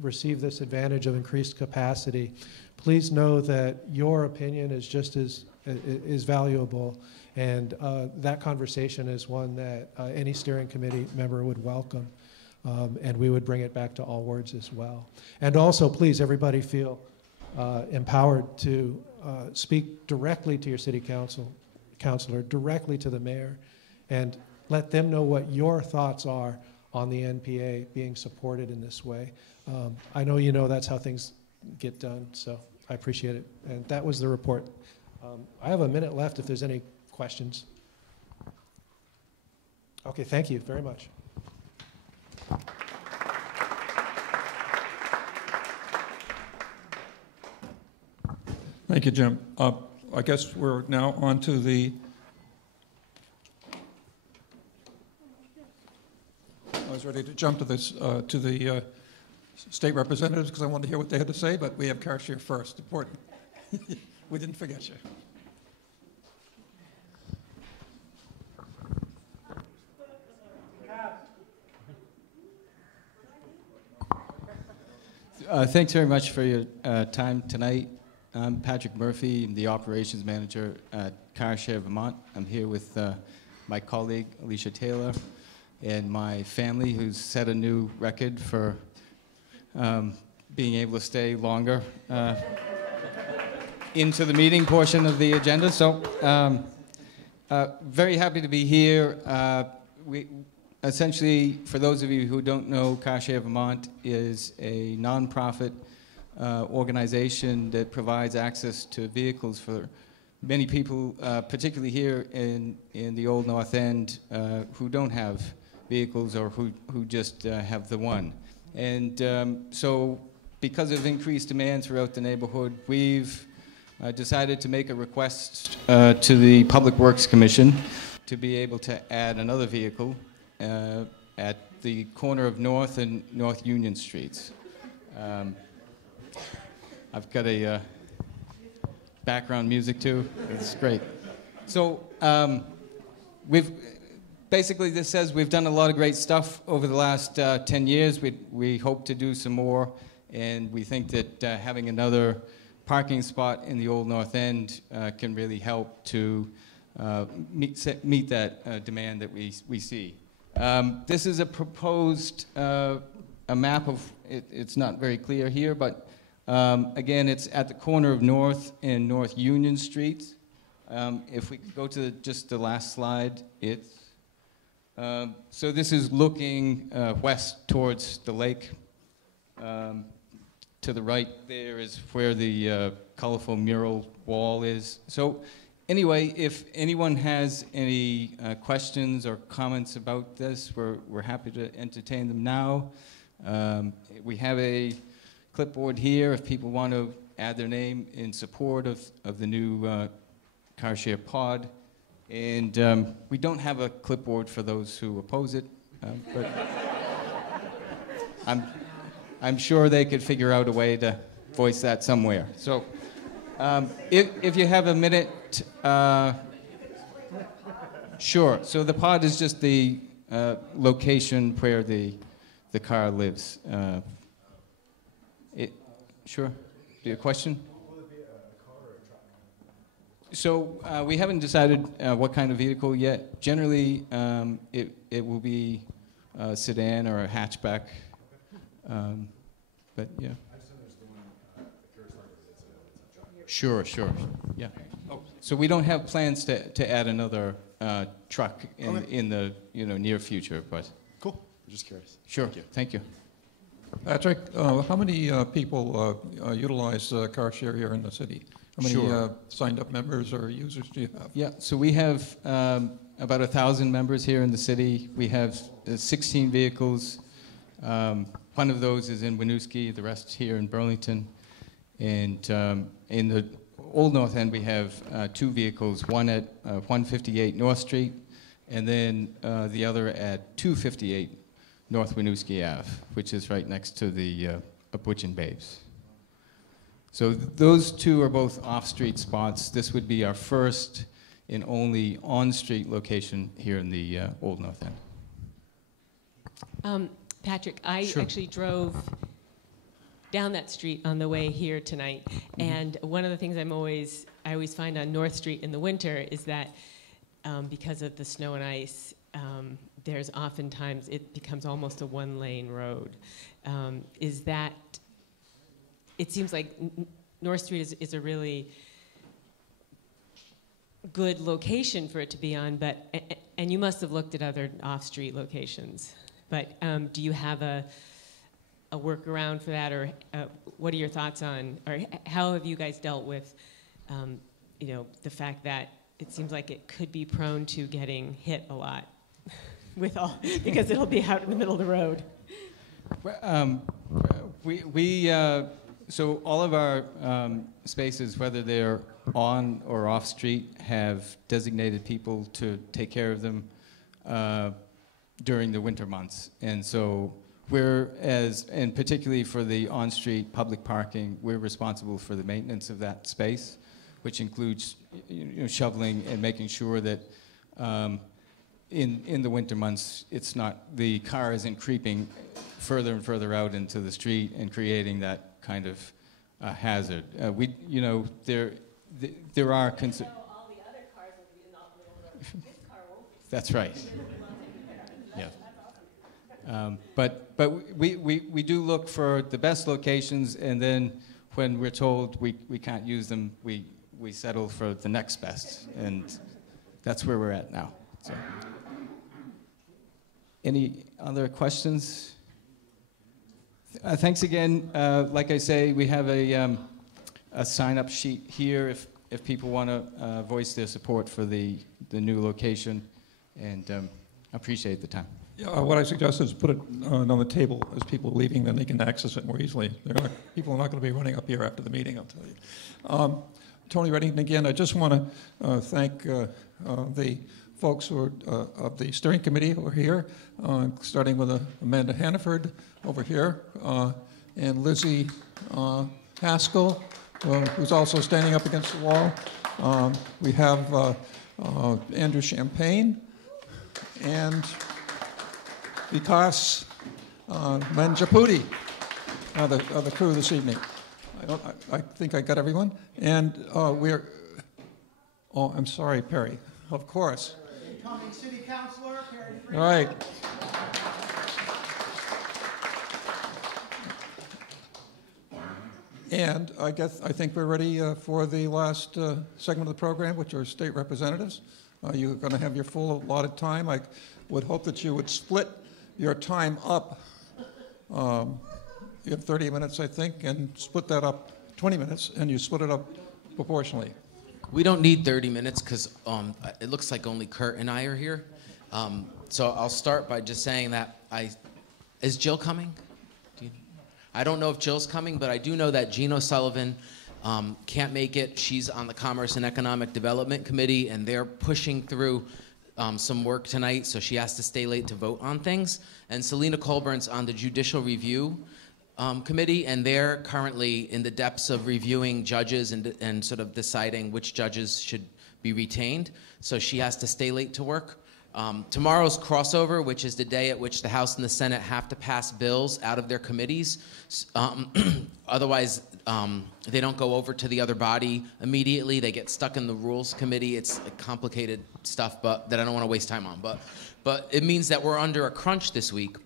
receive this advantage of increased capacity, please know that your opinion is just as valuable, and that conversation is one that any steering committee member would welcome, and we would bring it back to all wards as well. And also, please, everybody feel empowered to speak directly to your city councilor, directly to the mayor, and let them know what your thoughts are on the NPA being supported in this way. I know you know that's how things get done, so I appreciate it. And that was the report. I have a minute left if there's any questions. Okay, thank you very much. Thank you, Jim. I guess we're now on to the I was ready to jump to this to the state representatives because I wanted to hear what they had to say, but we have Karshir first. Important. We didn't forget you. Thanks very much for your time tonight. I'm Patrick Murphy. I'm the operations manager at Karshir, Vermont. I'm here with my colleague, Alicia Taylor, and my family, who's set a new record for being able to stay longer into the meeting portion of the agenda. So very happy to be here. We essentially, for those of you who don't know, Karshir, Vermont is a nonprofit organization that provides access to vehicles for many people, particularly here in the Old North End, who don't have vehicles or who just have the one. And so because of increased demand throughout the neighborhood, we've decided to make a request to the Public Works Commission to be able to add another vehicle at the corner of North and North Union Streets. I've got a background music too. It's great. So basically this says we've done a lot of great stuff over the last 10 years. We hope to do some more, and we think that having another parking spot in the Old North End can really help to meet that demand that we see. This is a proposed a map of, it's not very clear here, but again, it's at the corner of North and North Union Streets. If we could go to just the last slide, it's, so this is looking west towards the lake, to the right there is where the colorful mural wall is. So anyway, if anyone has any questions or comments about this, we're happy to entertain them now. We have a clipboard here if people want to add their name in support of the new car share pod. And we don't have a clipboard for those who oppose it, but I'm sure they could figure out a way to voice that somewhere. So if you have a minute, sure. So the pod is just the location where the car lives. Sure. Do you have a question? So we haven't decided what kind of vehicle yet. Generally, it will be a sedan or a hatchback. But yeah. Sure. Yeah. Oh, so we don't have plans to add another truck in the near future, but. Cool. I'm just curious. Sure. Thank you. Patrick, how many people utilize car share here in the city? How many signed up members or users do you have? Yeah, so we have about 1,000 members here in the city. We have 16 vehicles. One of those is in Winooski, the rest here in Burlington. And in the Old North End, we have 2 vehicles, one at 158 North Street, and then the other at 258 North Winooski Ave, which is right next to the Butch and Babes. So those 2 are both off-street spots. This would be our first and only on-street location here in the Old North End. Patrick, I actually drove down that street on the way here tonight, and one of the things I always find on North Street in the winter is that because of the snow and ice, there's oftentimes it becomes almost a one-lane road. It seems like North Street is a really good location for it to be on, and you must have looked at other off-street locations. But do you have a workaround for that, or what are your thoughts on, or how have you guys dealt with, the fact that it seems like it could be prone to getting hit a lot because it'll be out in the middle of the road? So all of our spaces, whether they're on or off street, have designated people to take care of them during the winter months. And so and particularly for the on-street public parking, we're responsible for the maintenance of that space, which includes shoveling and making sure that in the winter months, the car isn't creeping further and further out into the street and creating that kind of hazard. There are concerns. That's right. Yeah. But we do look for the best locations, and then when we're told we can't use them, we settle for the next best, and that's where we're at now. So. Any other questions? Thanks again. Like I say, we have a sign-up sheet here if people want to voice their support for the new location, and appreciate the time. Yeah, what I suggest is put it on the table as people are leaving, then they can access it more easily. People are not going to be running up here after the meeting, I'll tell you. Tony Reddington again. I just want to thank the folks who are of the steering committee who are here, starting with Amanda Hannaford over here, and Lizzie Haskell, who's also standing up against the wall. We have Andrew Champagne, and Vikas Manjapudi, the crew this evening. I think I got everyone. And we're, I'm sorry, Perry, of course. Incoming City Councilor, Perry Freeman. All right. And I think we're ready for the last segment of the program, which are state representatives. You're going to have your full allotted time. I would hope that you would split your time up You have 30 minutes, I think, and split that up, 20 minutes, and you split it up proportionally. We don't need 30 minutes because it looks like only Kurt and I are here. So I'll start by just saying that is Jill coming? I don't know if Jill's coming, but I do know that Jean O'Sullivan can't make it. She's on the Commerce and Economic Development Committee, and they're pushing through some work tonight, so she has to stay late to vote on things. And Selena Colburn's on the Judicial Review Committee, and they're currently in the depths of reviewing judges and sort of deciding which judges should be retained. So she has to stay late to work. Tomorrow's crossover, which is the day at which the House and the Senate have to pass bills out of their committees. Otherwise, they don't go over to the other body immediately. They get stuck in the Rules Committee. It's like complicated stuff that I don't want to waste time on. But it means that we're under a crunch this week.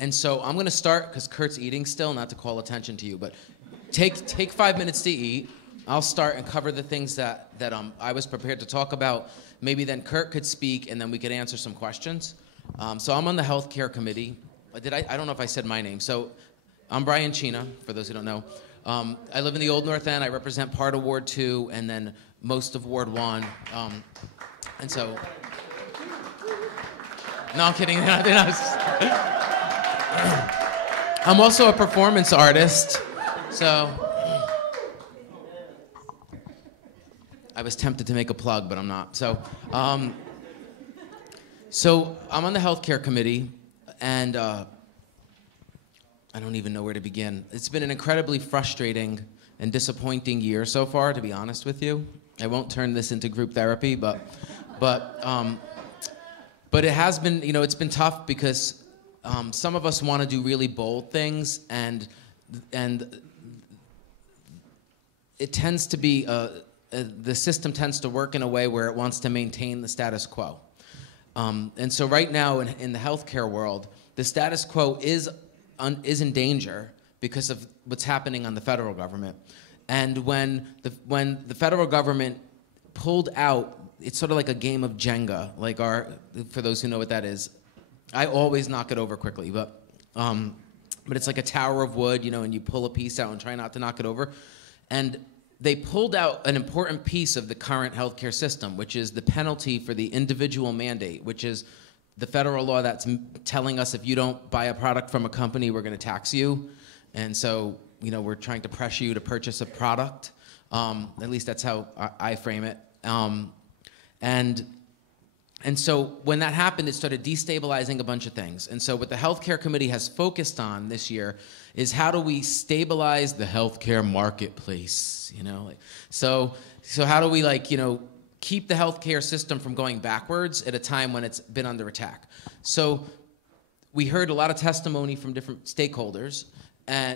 And so I'm going to start, because Kurt's eating still, not to call attention to you, but take 5 minutes to eat. I'll start and cover the things that I was prepared to talk about. Maybe then Kurt could speak, and then we could answer some questions. So I'm on the Healthcare Committee. I don't know if I said my name. So I'm Brian Chena, for those who don't know. I live in the Old North End. I represent part of Ward 2 and then most of Ward 1. And so, no, I'm kidding. I'm also a performance artist. So I was tempted to make a plug, but I'm not. So I'm on the Healthcare Committee, and I don't even know where to begin. It's been an incredibly frustrating and disappointing year so far, to be honest with you. I won't turn this into group therapy, but it has been, it's been tough because some of us want to do really bold things, and it tends to be the system tends to work in a way where it wants to maintain the status quo. And so right now in the healthcare world, the status quo is in danger because of what's happening on the federal government. And when the federal government pulled out, it's sort of like a game of Jenga, for those who know what that is. I always knock it over quickly, but it's like a tower of wood, and you pull a piece out and try not to knock it over. And they pulled out an important piece of the current healthcare system, which is the penalty for the individual mandate, which is the federal law that's telling us if you don't buy a product from a company, we're going to tax you. And so, we're trying to pressure you to purchase a product. At least that's how I frame it. And so when that happened, it started destabilizing a bunch of things. And so what the Healthcare Committee has focused on this year is how do we stabilize the healthcare marketplace, So how do we keep the healthcare system from going backwards at a time when it's been under attack? So we heard a lot of testimony from different stakeholders,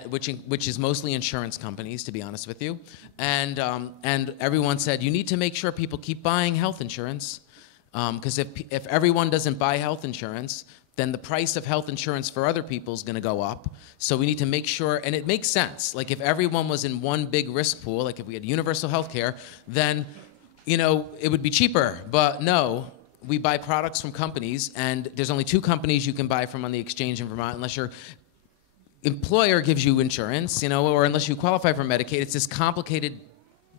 which is mostly insurance companies, to be honest with you. And everyone said, you need to make sure people keep buying health insurance. Because if everyone doesn't buy health insurance, then the price of health insurance for other people is going to go up. So we need to make sure, and it makes sense. Like if everyone was in one big risk pool, like if we had universal health care, then it would be cheaper. But no, we buy products from companies, and there's only 2 companies you can buy from on the exchange in Vermont, unless your employer gives you insurance, or unless you qualify for Medicaid. It's this complicated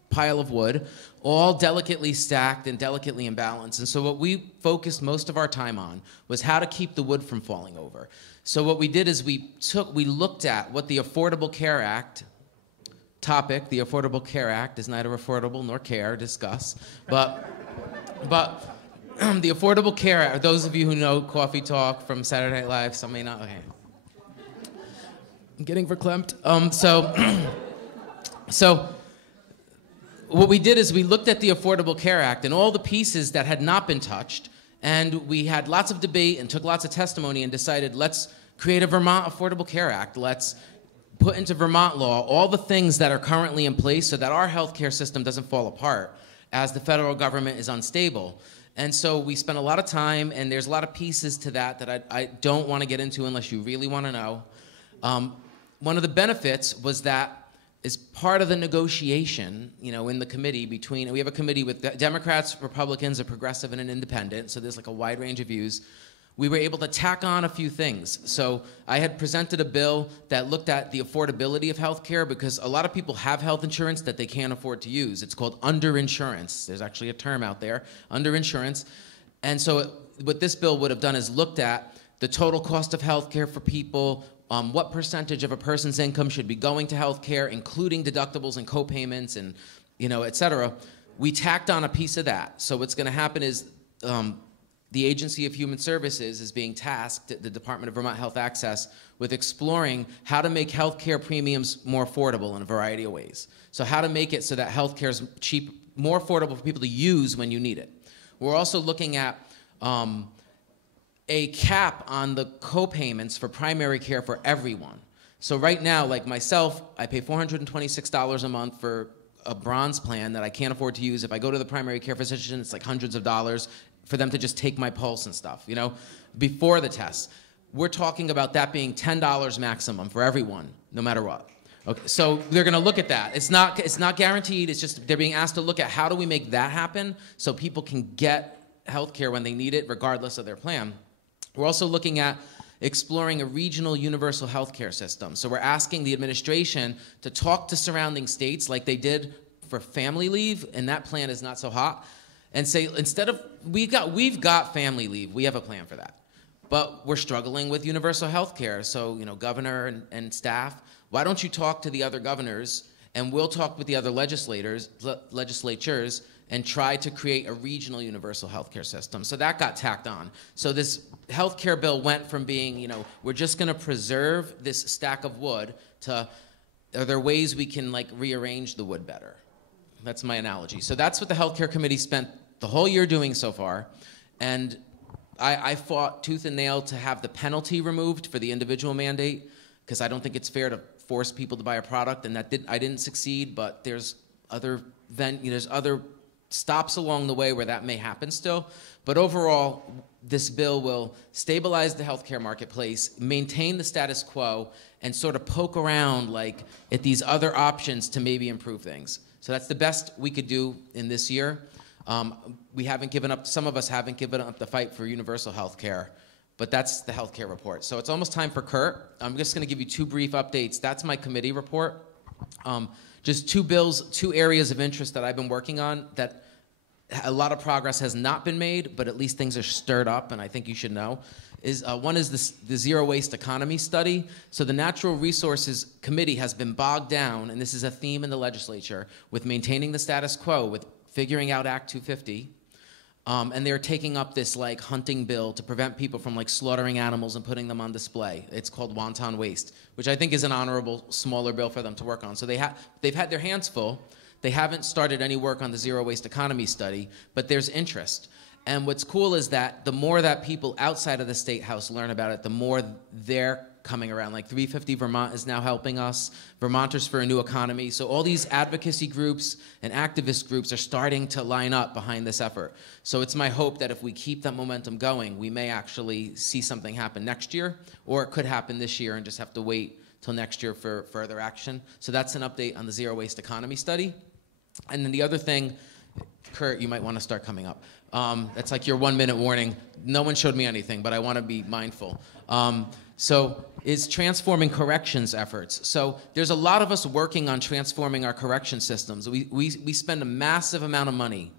pile of wood, all delicately stacked and delicately imbalanced. And so what we focused most of our time on was how to keep the wood from falling over. So what we did is we looked at what the Affordable Care Act topic, the Affordable Care Act is neither affordable nor care, discuss, but the Affordable Care Act, those of you who know Coffee Talk from Saturday Night Live, some may not, okay. I'm getting verklempt. So what we did is we looked at the Affordable Care Act and all the pieces that had not been touched, and we had lots of debate and took lots of testimony and decided, let's create a Vermont Affordable Care Act. Let's put into Vermont law all the things that are currently in place so that our healthcare system doesn't fall apart as the federal government is unstable. And so we spent a lot of time, and there's a lot of pieces to that I don't want to get into unless you really want to know. One of the benefits was that as part of the negotiation, in the committee we have a committee with Democrats, Republicans, a progressive, and an independent, so there's like a wide range of views. we were able to tack on a few things. So I had presented a bill that looked at the affordability of health care, because a lot of people have health insurance that they can't afford to use. It's called underinsurance. There's actually a term out there, underinsurance. And so what this bill would have done is looked at the total cost of health care for people, what percentage of a person's income should be going to health care, including deductibles and co-payments and, et cetera. We tacked on a piece of that. So what's going to happen is the Agency of Human Services is being tasked, the Department of Vermont Health Access, with exploring how to make health care premiums more affordable in a variety of ways. So how to make it so that health care is cheap, more affordable for people to use when you need it. We're also looking at a cap on the co-payments for primary care for everyone. So right now, like myself, I pay $426 a month for a bronze plan that I can't afford to use. If I go to the primary care physician, it's like hundreds of dollars for them to just take my pulse and stuff, before the test. We're talking about that being $10 maximum for everyone, no matter what. Okay, so they're going to look at that. It's not guaranteed. It's just they're being asked to look at how do we make that happen so people can get health care when they need it, regardless of their plan. We're also looking at exploring a regional universal health care system. So we're asking the administration to talk to surrounding states like they did for family leave, and that plan is not so hot, and say, instead of, we've got family leave, we have a plan for that. But we're struggling with universal health care. So, governor and staff, why don't you talk to the other governors, and we'll talk with the other legislatures and try to create a regional universal health care system. So that got tacked on. So this health care bill went from being, we're just gonna preserve this stack of wood to, are there ways we can rearrange the wood better? That's my analogy. So that's what the healthcare committee spent the whole year doing so far. And I fought tooth and nail to have the penalty removed for the individual mandate, because I don't think it's fair to force people to buy a product, and I didn't succeed, but there's other stops along the way where that may happen still. But overall, this bill will stabilize the healthcare marketplace, maintain the status quo, and sort of poke around at these other options to maybe improve things. So that's the best we could do in this year. We haven't given up, some of us haven't given up the fight for universal health care, but that's the health care report. So it's almost time for Kurt. I'm just gonna give you two brief updates. That's my committee report. Just two bills, two areas of interest that I've been working on that a lot of progress has not been made, but at least things are stirred up, and I think you should know. One is the Zero Waste Economy study. So the Natural Resources Committee has been bogged down, and this is a theme in the legislature, with maintaining the status quo, with figuring out Act 250. And they're taking up this hunting bill to prevent people from slaughtering animals and putting them on display. It's called wanton waste, which I think is an honorable, smaller bill for them to work on. So they've had their hands full. They haven't started any work on the Zero Waste Economy study, but there's interest. And what's cool is that the more that people outside of the State House learn about it, the more they're coming around. 350 Vermont is now helping us, Vermonters for a New Economy. So all these advocacy groups and activist groups are starting to line up behind this effort. So it's my hope that if we keep that momentum going, we may actually see something happen next year, or it could happen this year and just have to wait till next year for further action. So that's an update on the Zero Waste Economy study. And then the other thing, Kurt, you might want to start coming up. That's your 1 minute warning. No one showed me anything, but I want to be mindful. So is transforming corrections efforts. So there's a lot of us working on transforming our correction systems. We spend a massive amount of money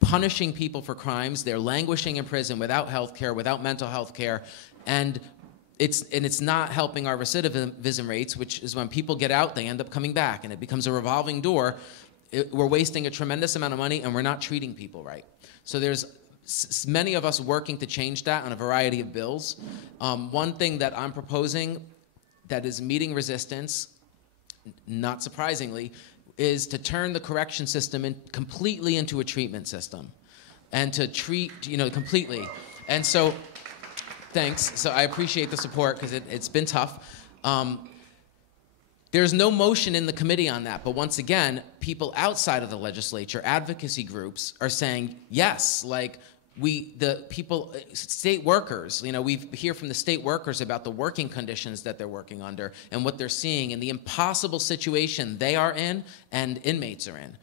punishing people for crimes. They're languishing in prison without health care, without mental health care, and it's not helping our recidivism rates, which is when people get out, they end up coming back, and it becomes a revolving door. We're wasting a tremendous amount of money, and we're not treating people right. So there's many of us working to change that on a variety of bills. One thing that I'm proposing that is meeting resistance, not surprisingly, is to turn the correction system completely into a treatment system, and to treat, completely. And so, thanks. So I appreciate the support, because it's been tough. There's no motion in the committee on that, but once again, people outside of the legislature, advocacy groups, are saying yes. State workers, we hear from the state workers about the working conditions that they're working under and what they're seeing and the impossible situation they are in and inmates are in.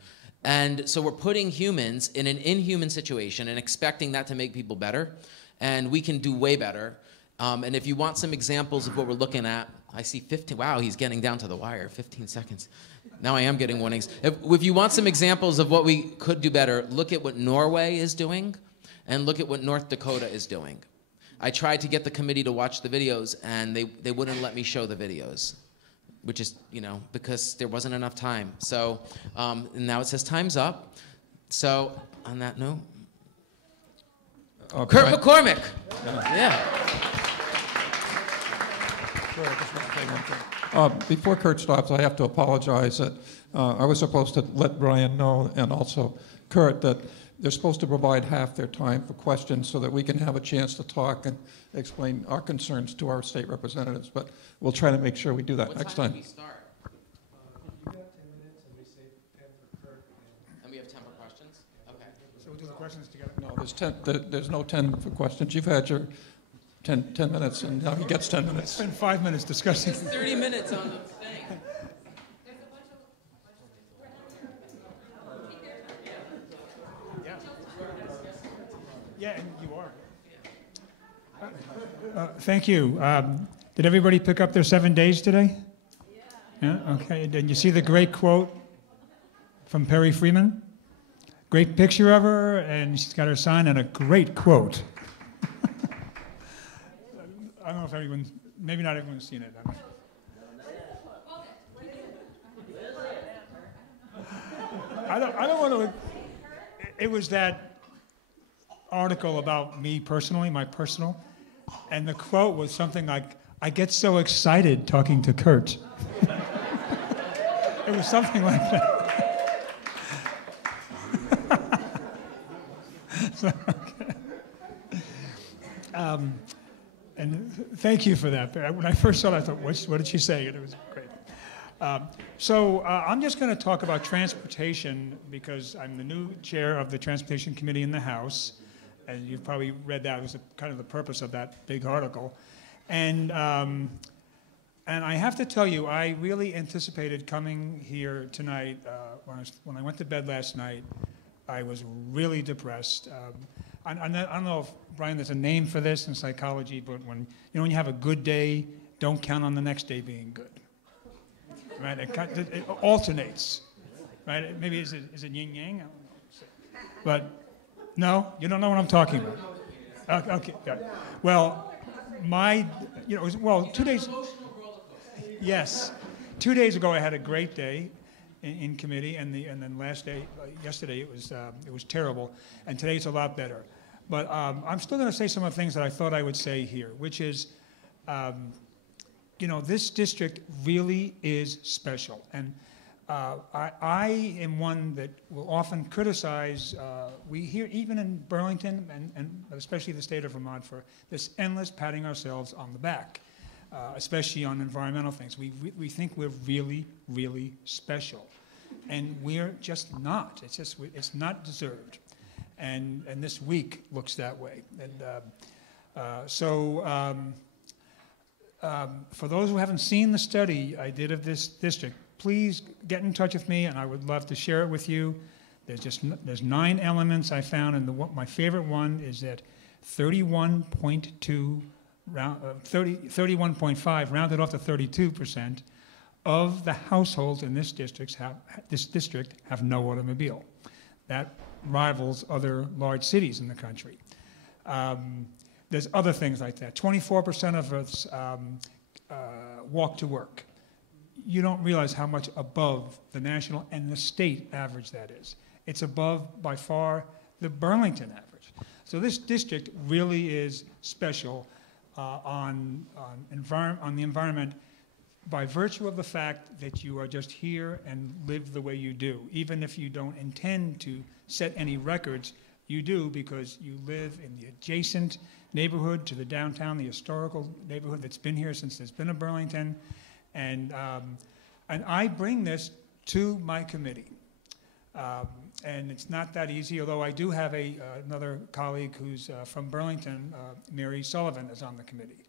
And so we're putting humans in an inhuman situation and expecting that to make people better. and we can do way better. And if you want some examples of what we're looking at, I see 15, wow, he's getting down to the wire, 15 seconds. Now I am getting warnings. If you want some examples of what we could do better, look at what Norway is doing and look at what North Dakota is doing. I tried to get the committee to watch the videos, and they wouldn't let me show the videos, which is, because there wasn't enough time. So now it says time's up. So on that note, Kurt McCormick. Yeah. Before Kurt stops, I have to apologize that I was supposed to let Brian know, and also Kurt, that they're supposed to provide half their time for questions so that we can have a chance to talk and explain our concerns to our state representatives. But we'll try to make sure we do that next time. What time do we start? You got 10 minutes, and we save 10 for Kurt. And we have 10 for questions? Okay. So we'll do the questions together? No, there's no 10 for questions. You've had your 10 minutes, and now he gets 10 minutes. Spend 5 minutes discussing. It's 30 minutes on the thing. Yeah, and you are. Thank you. Did everybody pick up their 7 days today? Yeah. Okay. Did you see the great quote from Perry Freeman? Great picture of her, and she's got her sign and a great quote. I don't know if everyone's, maybe not everyone's seen it. I don't want to. It was that article about me personally, my personal, and the quote was something like, "I get so excited talking to Kurt." It was something like that. So, okay. And thank you for that. When I first saw it, I thought, what did she say? And it was great. So I'm just going to talk about transportation because I'm the new chair of the Transportation Committee in the House. And you've probably read that. It was kind of the purpose of that big article. And I have to tell you, I really anticipated coming here tonight. When I went to bed last night, I was really depressed. I don't know if, Brian, there's a name for this in psychology, but when you have a good day, don't count on the next day being good. Right? It alternates. Right? Maybe is it yin yang? But no, you don't know what I'm talking about. Okay. Yeah. Well, 2 days. Yes, 2 days ago I had a great day in committee, and then last day, yesterday, it was terrible, and today it's a lot better. But I'm still going to say some of the things that I thought I would say here, which is, this district really is special, and I am one that will often criticize. We hear even in Burlington and especially the state of Vermont for this endless patting ourselves on the back. Especially on environmental things. We think we're really, really special. And we're just not. It's not deserved. And this week looks that way. And for those who haven't seen the study I did of this district, please get in touch with me, and I would love to share it with you. There's 9 elements I found, and my favorite one is that 31.5, rounded off to 32%, of the households in this district have no automobile. That rivals other large cities in the country. There's other things like that. 24% of us walk to work. You don't realize how much above the national and the state average that is. It's above, by far, the Burlington average. So this district really is special on the environment by virtue of the fact that you are just here and live the way you do. Even if you don't intend to set any records, you do because you live in the adjacent neighborhood to the downtown, the historical neighborhood that's been here since there's been a Burlington. And I bring this to my committee. And it's not that easy, although I do have another colleague who's from Burlington, Mary Sullivan, is on the committee.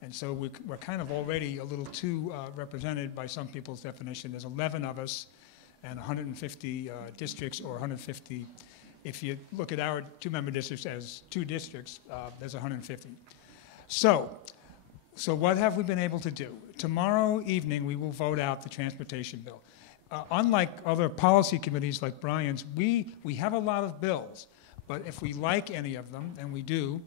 And so we're kind of already a little too represented by some people's definition. There's 11 of us and 150 districts or 150 If you look at our two-member districts as two districts, there's 150. So what have we been able to do? Tomorrow evening, we will vote out the transportation bill. Unlike other policy committees like Brian's, we have a lot of bills, but if we like any of them, and we do,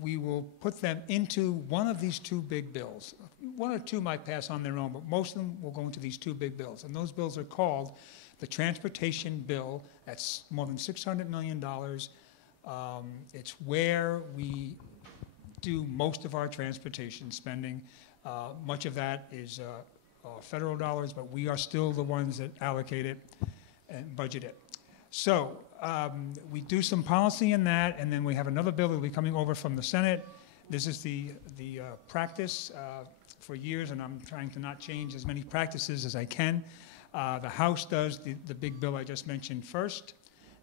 we will put them into one of these two big bills. One or two might pass on their own, but most of them will go into these two big bills. And those bills are called the transportation bill. That's more than $600 million. It's where we do most of our transportation spending. Much of that is federal dollars, but we are still the ones that allocate it and budget it. So we do some policy in that, and then we have another bill that will be coming over from the Senate. This is the practice for years, and I'm trying to not change as many practices as I can. The House does the big bill I just mentioned first,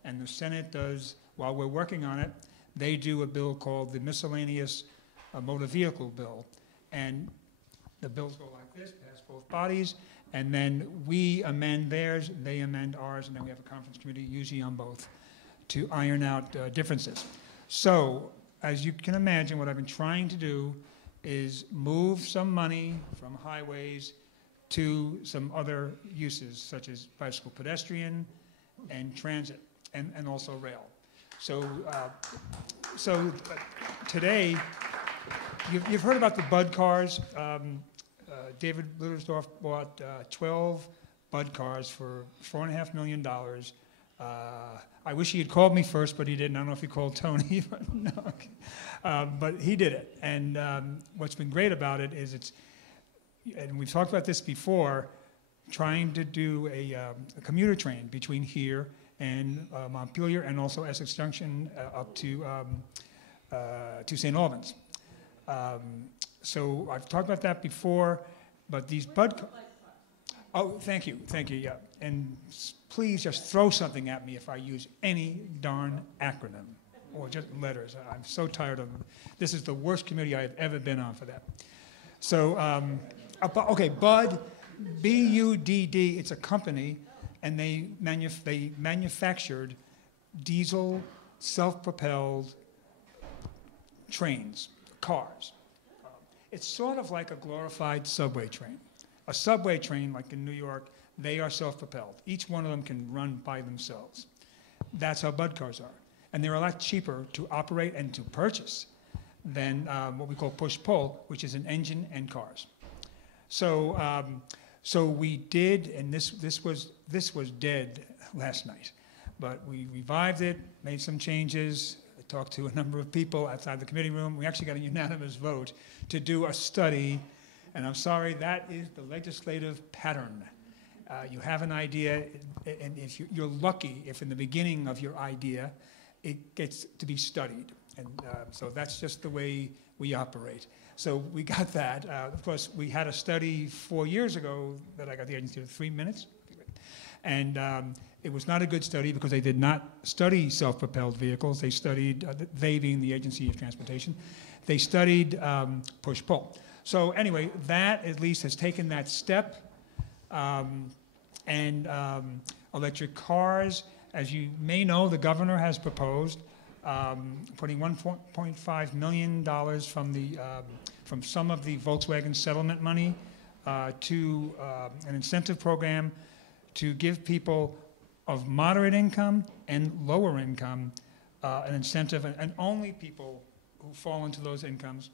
and the Senate does, while we're working on it, they do a bill called the Miscellaneous Motor Vehicle Bill. And the bills go like this, pass both bodies, and then we amend theirs, they amend ours, and then we have a conference committee, usually on both, to iron out differences. So, as you can imagine, what I've been trying to do is move some money from highways to some other uses, such as bicycle pedestrian and transit, and also rail. So, today, you've heard about the Bud cars. David Ludersdorf bought 12 Bud cars for $4.5 million. I wish he had called me first, but he didn't. I don't know if he called Tony, but no. But he did it. And what's been great about it is and we've talked about this before, trying to do a commuter train between here and Montpelier, and also Essex Junction up to St. Albans. So I've talked about that before, but these Bud... Oh, thank you, yeah. And please just throw something at me if I use any darn acronym or just letters. I'm so tired of them. This is the worst committee I have ever been on for that. So, okay, Bud, B-U-D-D, it's a company, and they manufactured diesel, self-propelled trains, cars. It's sort of like a glorified subway train. A subway train, like in New York, they are self-propelled. Each one of them can run by themselves. That's how Bud cars are. And they're a lot cheaper to operate and to purchase than what we call push-pull, which is an engine and cars. So, so we did, and this was dead last night, but we revived it, made some changes. I talked to a number of people outside the committee room. We actually got a unanimous vote to do a study, and I'm sorry, that is the legislative pattern. You have an idea, and if you're lucky, if in the beginning of your idea, it gets to be studied. And so that's just the way we operate. So we got that. Of course, we had a study 4 years ago that I got the agency to 3 minutes. And it was not a good study because they did not study self-propelled vehicles. They studied, they being the Agency of Transportation, they studied push-pull. So anyway, that at least has taken that step. Electric cars, as you may know, the governor has proposed putting $1.5 million from some of the Volkswagen settlement money to an incentive program to give people of moderate income and lower income an incentive, and only people who fall into those incomes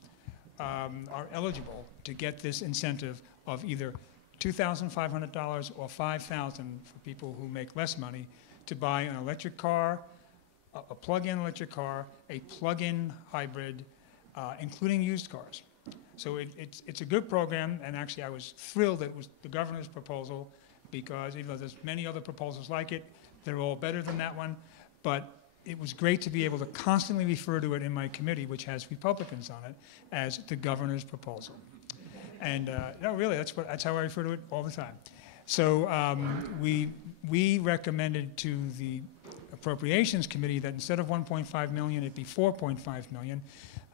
are eligible to get this incentive of either $2,500 or $5,000 for people who make less money to buy an electric car, a plug-in electric car, a plug-in hybrid, including used cars. So it's a good program, and actually I was thrilled that it was the governor's proposal, because even though there's many other proposals like it, they're all better than that one. But it was great to be able to constantly refer to it in my committee, which has Republicans on it, as the governor's proposal. And no, really, that's how I refer to it all the time. So we recommended to the Appropriations Committee that instead of 1.5 million, it be 4.5 million.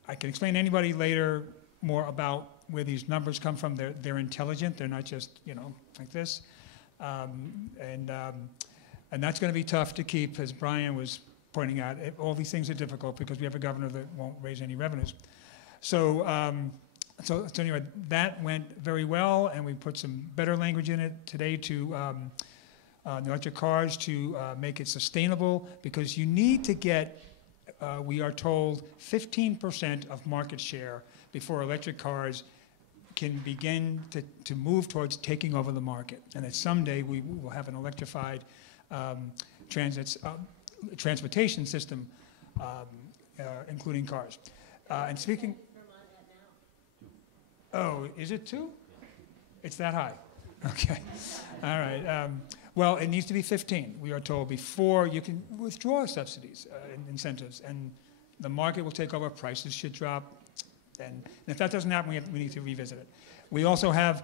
I can explain to anybody later more about where these numbers come from. And that's going to be tough to keep, as Brian was pointing out. All these things are difficult because we have a governor that won't raise any revenues. So, so anyway, that went very well, and we put some better language in it today to the electric cars to make it sustainable, because you need to get, we are told, 15% of market share before electric cars can begin to move towards taking over the market. And that someday we will have an electrified transportation system, including cars. And speaking... Oh, is it too? It's that high? Okay. All right. Well, it needs to be 15, we are told, before you can withdraw subsidies and incentives. And the market will take over, prices should drop. And if that doesn't happen, we need to revisit it. We also have,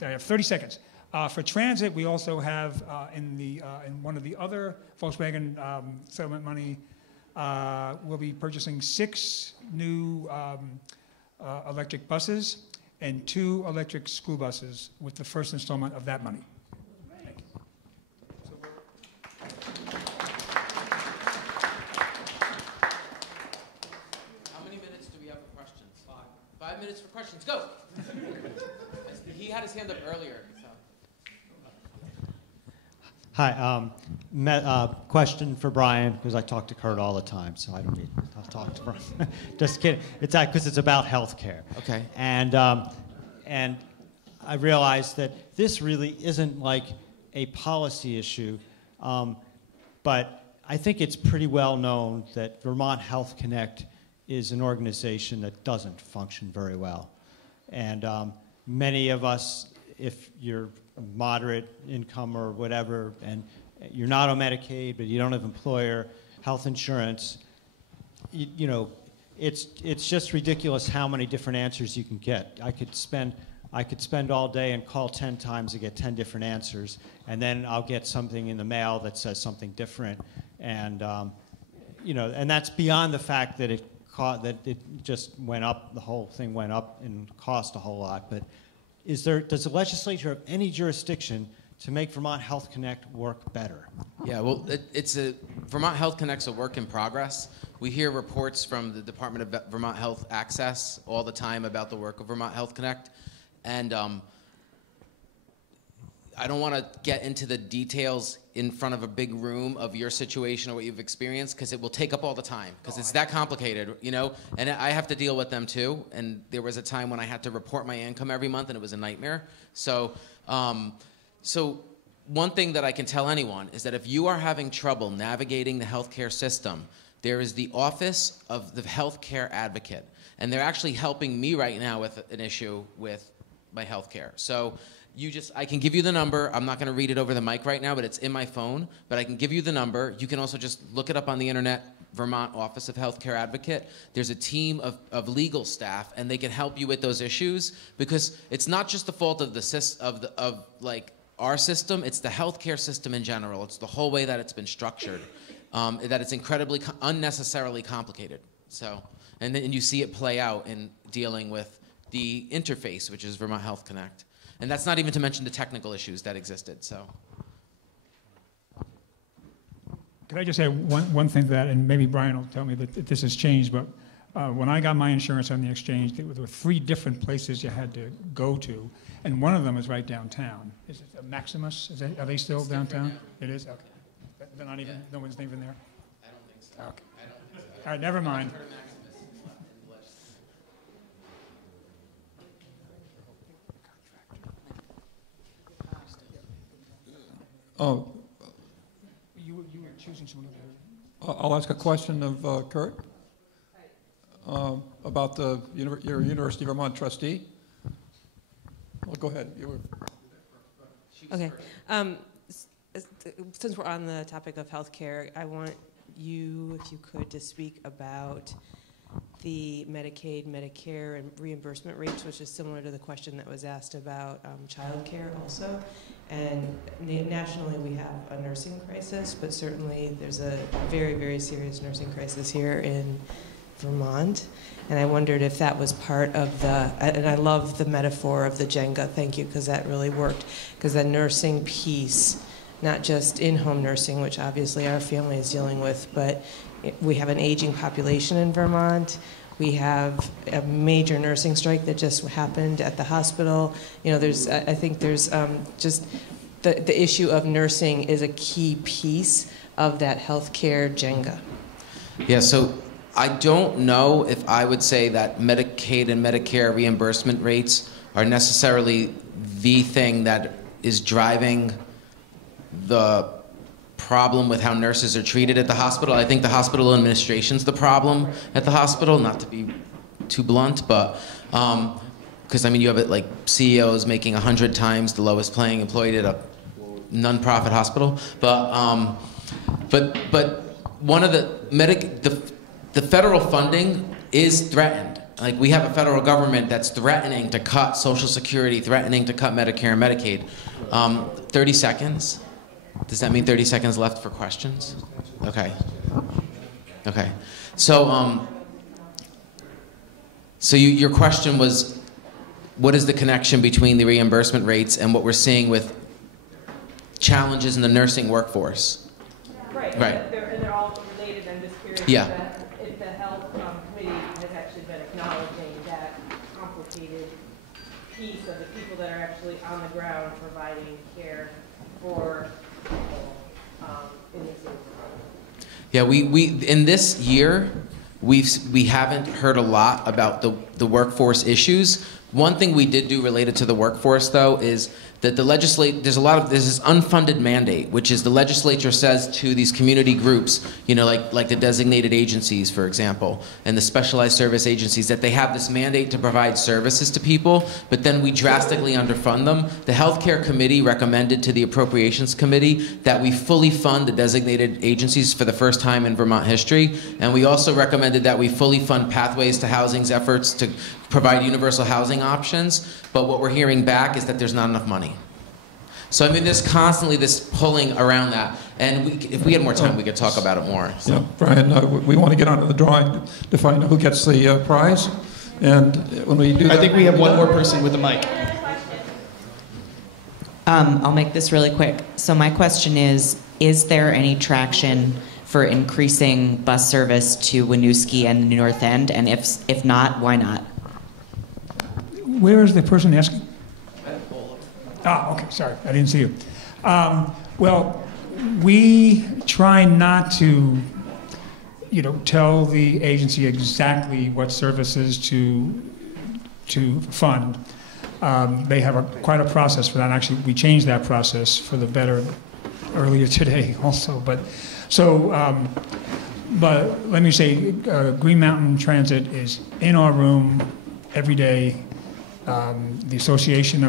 I have 30 seconds. For transit, we also have in one of the other Volkswagen settlement money, we'll be purchasing 6 new electric buses and 2 electric school buses with the first installment of that money. Thank you. How many minutes do we have for questions? 5 minutes for questions. Go. He had his hand up earlier. So. Hi. Question for Brian, because I talk to Kurt all the time, so I don't need to talk to Brian. Just kidding. It's because it's about healthcare. Okay. And I realized that this really isn't like a policy issue, but I think it's pretty well known that Vermont Health Connect is an organization that doesn't function very well. And many of us, if you're moderate income or whatever, and you're not on Medicaid, but you don't have employer health insurance, you know, it's just ridiculous how many different answers you can get. I could spend all day and call 10 times to get 10 different answers, and then I'll get something in the mail that says something different, and you know, and that's beyond the fact that it just went up. The whole thing went up in cost a whole lot. But does the legislature have any jurisdiction to make Vermont Health Connect work better? Yeah, well, Vermont Health Connect's a work in progress. We hear reports from the Department of Vermont Health Access all the time about the work of Vermont Health Connect. And I don't want to get into the details in front of a big room of your situation or what you've experienced, because it will take up all the time, because it's that complicated, you know? And I have to deal with them too. And there was a time when I had to report my income every month, and it was a nightmare. So, so one thing that I can tell anyone is that if you are having trouble navigating the healthcare system, there is the Office of the Healthcare Advocate. And they're actually helping me right now with an issue with my healthcare. So I can give you the number. I'm not going to read it over the mic right now, but it's in my phone. But I can give you the number. You can also just look it up on the internet, Vermont Office of Healthcare Advocate. There's a team of legal staff, and they can help you with those issues, because it's not just the fault of like our system. It's the healthcare system in general. It's the whole way that it's been structured, that it's incredibly unnecessarily complicated. So, and then you see it play out in dealing with the interface, which is Vermont Health Connect. And that's not even to mention the technical issues that existed. So, could I just say one thing to that, and maybe Brian will tell me that this has changed, but when I got my insurance on the exchange, there were 3 different places you had to go to, and one of them is right downtown. Is it Maximus? Are they still downtown? It is? Okay. They're not even, no one's even there? I don't think so. Okay. All right, never mind. Oh, you were choosing someone. I'll ask a question of Kurt about your University of Vermont trustee. Well, go ahead. You were. Okay. Since we're on the topic of healthcare, I want you, if you could, to speak about the Medicaid, Medicare, and reimbursement rates, which is similar to the question that was asked about childcare also. And nationally, we have a nursing crisis, but certainly there's a very, very serious nursing crisis here in Vermont. And I wondered if that was part of the, and I love the metaphor of the Jenga, thank you, because that really worked. Because the nursing piece not just in-home nursing, which obviously our family is dealing with, but we have an aging population in Vermont. We have a major nursing strike that just happened at the hospital. You know, I think there's just the issue of nursing is a key piece of that healthcare Jenga. Yeah, so I don't know if I would say that Medicaid and Medicare reimbursement rates are necessarily the thing that is driving the problem with how nurses are treated at the hospital. I think the hospital administration's the problem at the hospital, not to be too blunt, but because I mean you have it like CEOs making 100 times the lowest paying employee at a non-profit hospital, but one of the federal funding is threatened. Like we have a federal government that's threatening to cut Social Security, threatening to cut Medicare and Medicaid. 30 seconds. Does that mean 30 seconds left for questions? Okay. Okay. So, your question was, what is the connection between the reimbursement rates and what we're seeing with challenges in the nursing workforce? Right. Right. And they're all related. I'm just curious Yeah. if the health committee has actually been acknowledging that complicated piece of the people that are actually on the ground providing care for people in this area. Yeah, we in this year, we haven't heard a lot about the workforce issues. One thing we did do related to the workforce, though, is that there's this unfunded mandate, which is the legislature says to these community groups, you know, like the designated agencies, for example, and the specialized service agencies, that they have this mandate to provide services to people, but then we drastically underfund them. The healthcare committee recommended to the appropriations committee that we fully fund the designated agencies for the first time in Vermont history, and we also recommended that we fully fund Pathways to Housing's efforts to provide universal housing options, but what we're hearing back is that there's not enough money. So I mean, there's constantly this pulling around that, and if we had more time, we could talk about it more. So. Yeah, Brian, we want to get onto the drawing to find out who gets the prize, and when we do that... I think we have one more person with the mic. I'll make this really quick. So my question is there any traction for increasing bus service to Winooski and the North End, and if not, why not? Where is the person asking? Ah, okay, sorry, I didn't see you. Well, we try not to, tell the agency exactly what services to fund. They have quite a process for that. Actually, we changed that process for the better earlier today, also. But let me say, Green Mountain Transit is in our room every day. The Association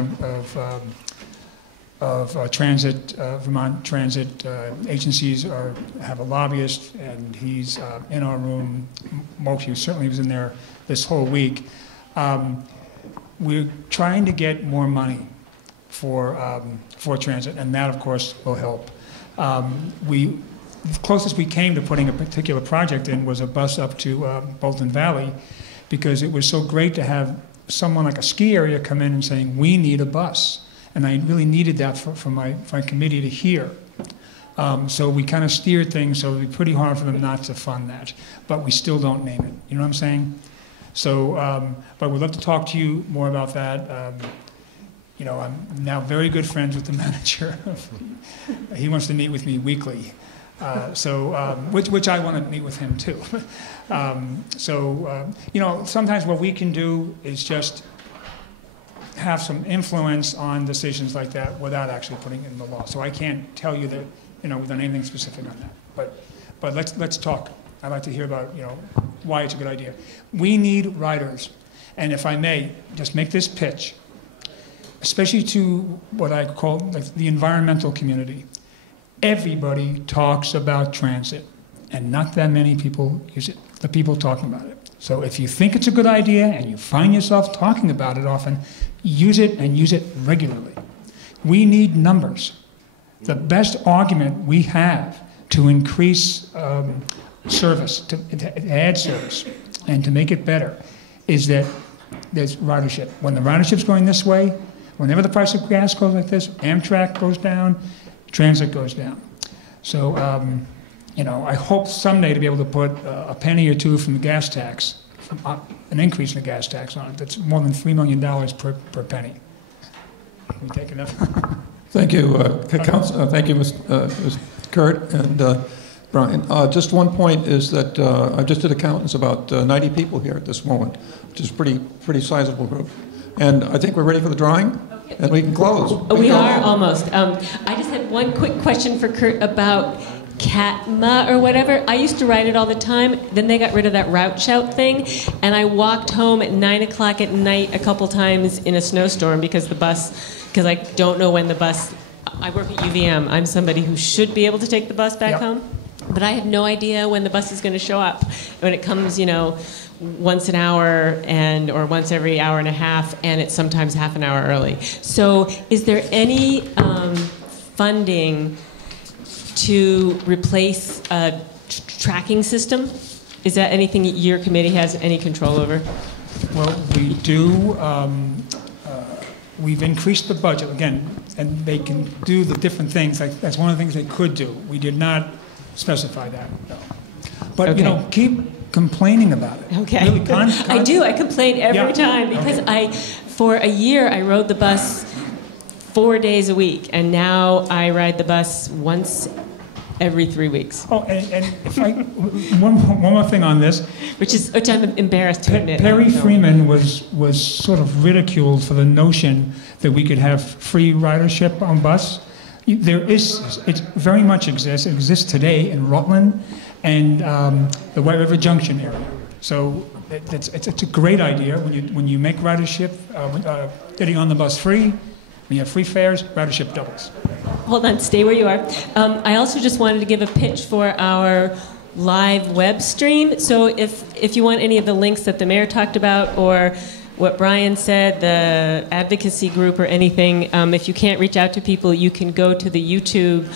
of Transit, Vermont Transit agencies have a lobbyist, and he's in our room. He certainly was in there this whole week. We're trying to get more money for transit, and that, of course, will help. The closest we came to putting a particular project in was a bus up to Bolton Valley, because it was so great to have someone like a ski area come in and saying, we need a bus. And I really needed that for my committee to hear. So we kind of steered things, so it would be pretty hard for them not to fund that. But we still don't name it. You know what I'm saying? So, but we'd love to talk to you more about that. I'm now very good friends with the manager. He wants to meet with me weekly. Which I want to meet with him too. Sometimes what we can do is just have some influence on decisions like that without actually putting it in the law. So I can't tell you that, we've done anything specific on that. But let's talk. I'd like to hear about, why it's a good idea. We need riders. And if I may, just make this pitch, especially to what I call the environmental community. Everybody talks about transit, and not that many people use it, the people talking about it. So if you think it's a good idea and you find yourself talking about it often, use it and use it regularly. We need numbers. The best argument we have to increase service, to add service, and to make it better is that there's ridership. When the ridership's going this way, whenever the price of gas goes like this, Amtrak goes down, transit goes down. So, you know, I hope someday to be able to put a penny or two from the gas tax, an increase in the gas tax on it. That's more than $3 million per penny. We take enough. Thank you, thank you, Mr. Kurt and Brian. Just one point is that I just did a count. It's about 90 people here at this moment, which is pretty sizable group. And I think we're ready for the drawing, and we can close. We are almost. I just had one quick question for Kurt about Catma or whatever. I used to ride it all the time. Then they got rid of that route shout thing, and I walked home at 9 o'clock at night a couple times in a snowstorm because I don't know when the bus. I work at UVM. I'm somebody who should be able to take the bus back home, but I have no idea when the bus is going to show up. When it comes, you know, once an hour or once every hour and a half, and it's sometimes half an hour early. So, is there any funding to replace a tracking system? Is that anything your committee has any control over? Well, we do. We've increased the budget again, and they can do the different things. Like, that's one of the things they could do. We did not specify that, no. But you know, keep complaining about it. Okay. Really, I do. I complain every time because for a year, I rode the bus 4 days a week, and now I ride the bus once every 3 weeks. Oh, and if one more thing on this, which I'm embarrassed to admit. Perry Freeman was sort of ridiculed for the notion that we could have free ridership on bus. It very much exists. It exists today in Rutland and the White River Junction area. So it's a great idea when you make ridership, getting on the bus free. When you have free fares, ridership doubles. Hold on, stay where you are. I also just wanted to give a pitch for our live web stream. So if you want any of the links that the mayor talked about or what Brian said, the advocacy group or anything, if you can't reach out to people, you can go to the YouTube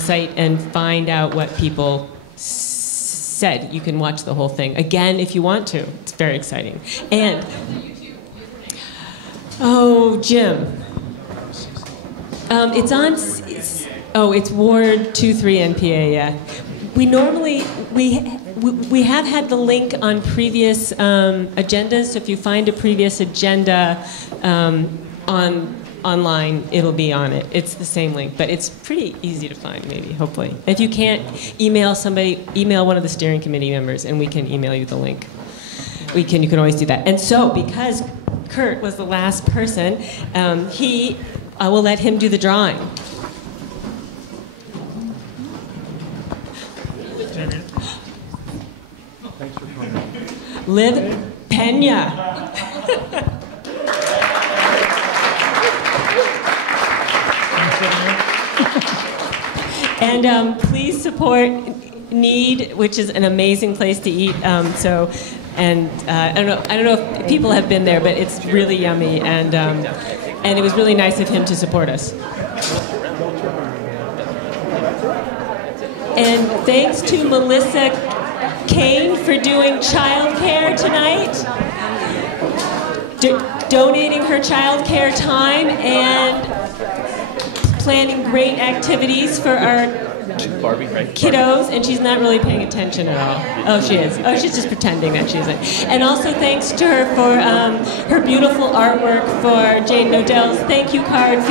site and find out what people said. You can watch the whole thing. Again, if you want to. It's very exciting. And, Jim. It's Ward 2-3 NPA, yeah. We normally, we have had the link on previous agendas, so if you find a previous agenda online, it'll be on it. It's the same link, but it's pretty easy to find, maybe, hopefully. If you can't email somebody, email one of the steering committee members, and we can email you the link. You can always do that. And so, because Kurt was the last person, I will let him do the drawing. Thanks for coming. Liv Pena. And please support Need, which is an amazing place to eat. I don't know if people have been there, but it's really yummy, and it was really nice of him to support us. And thanks to Melissa Kane for doing childcare tonight, donating her childcare time and planning great activities for our kiddos, and she's not really paying attention at all. Oh, she is. Oh, she's just pretending that she isn't. And also thanks to her for her beautiful artwork for Jane Nodell's thank you card.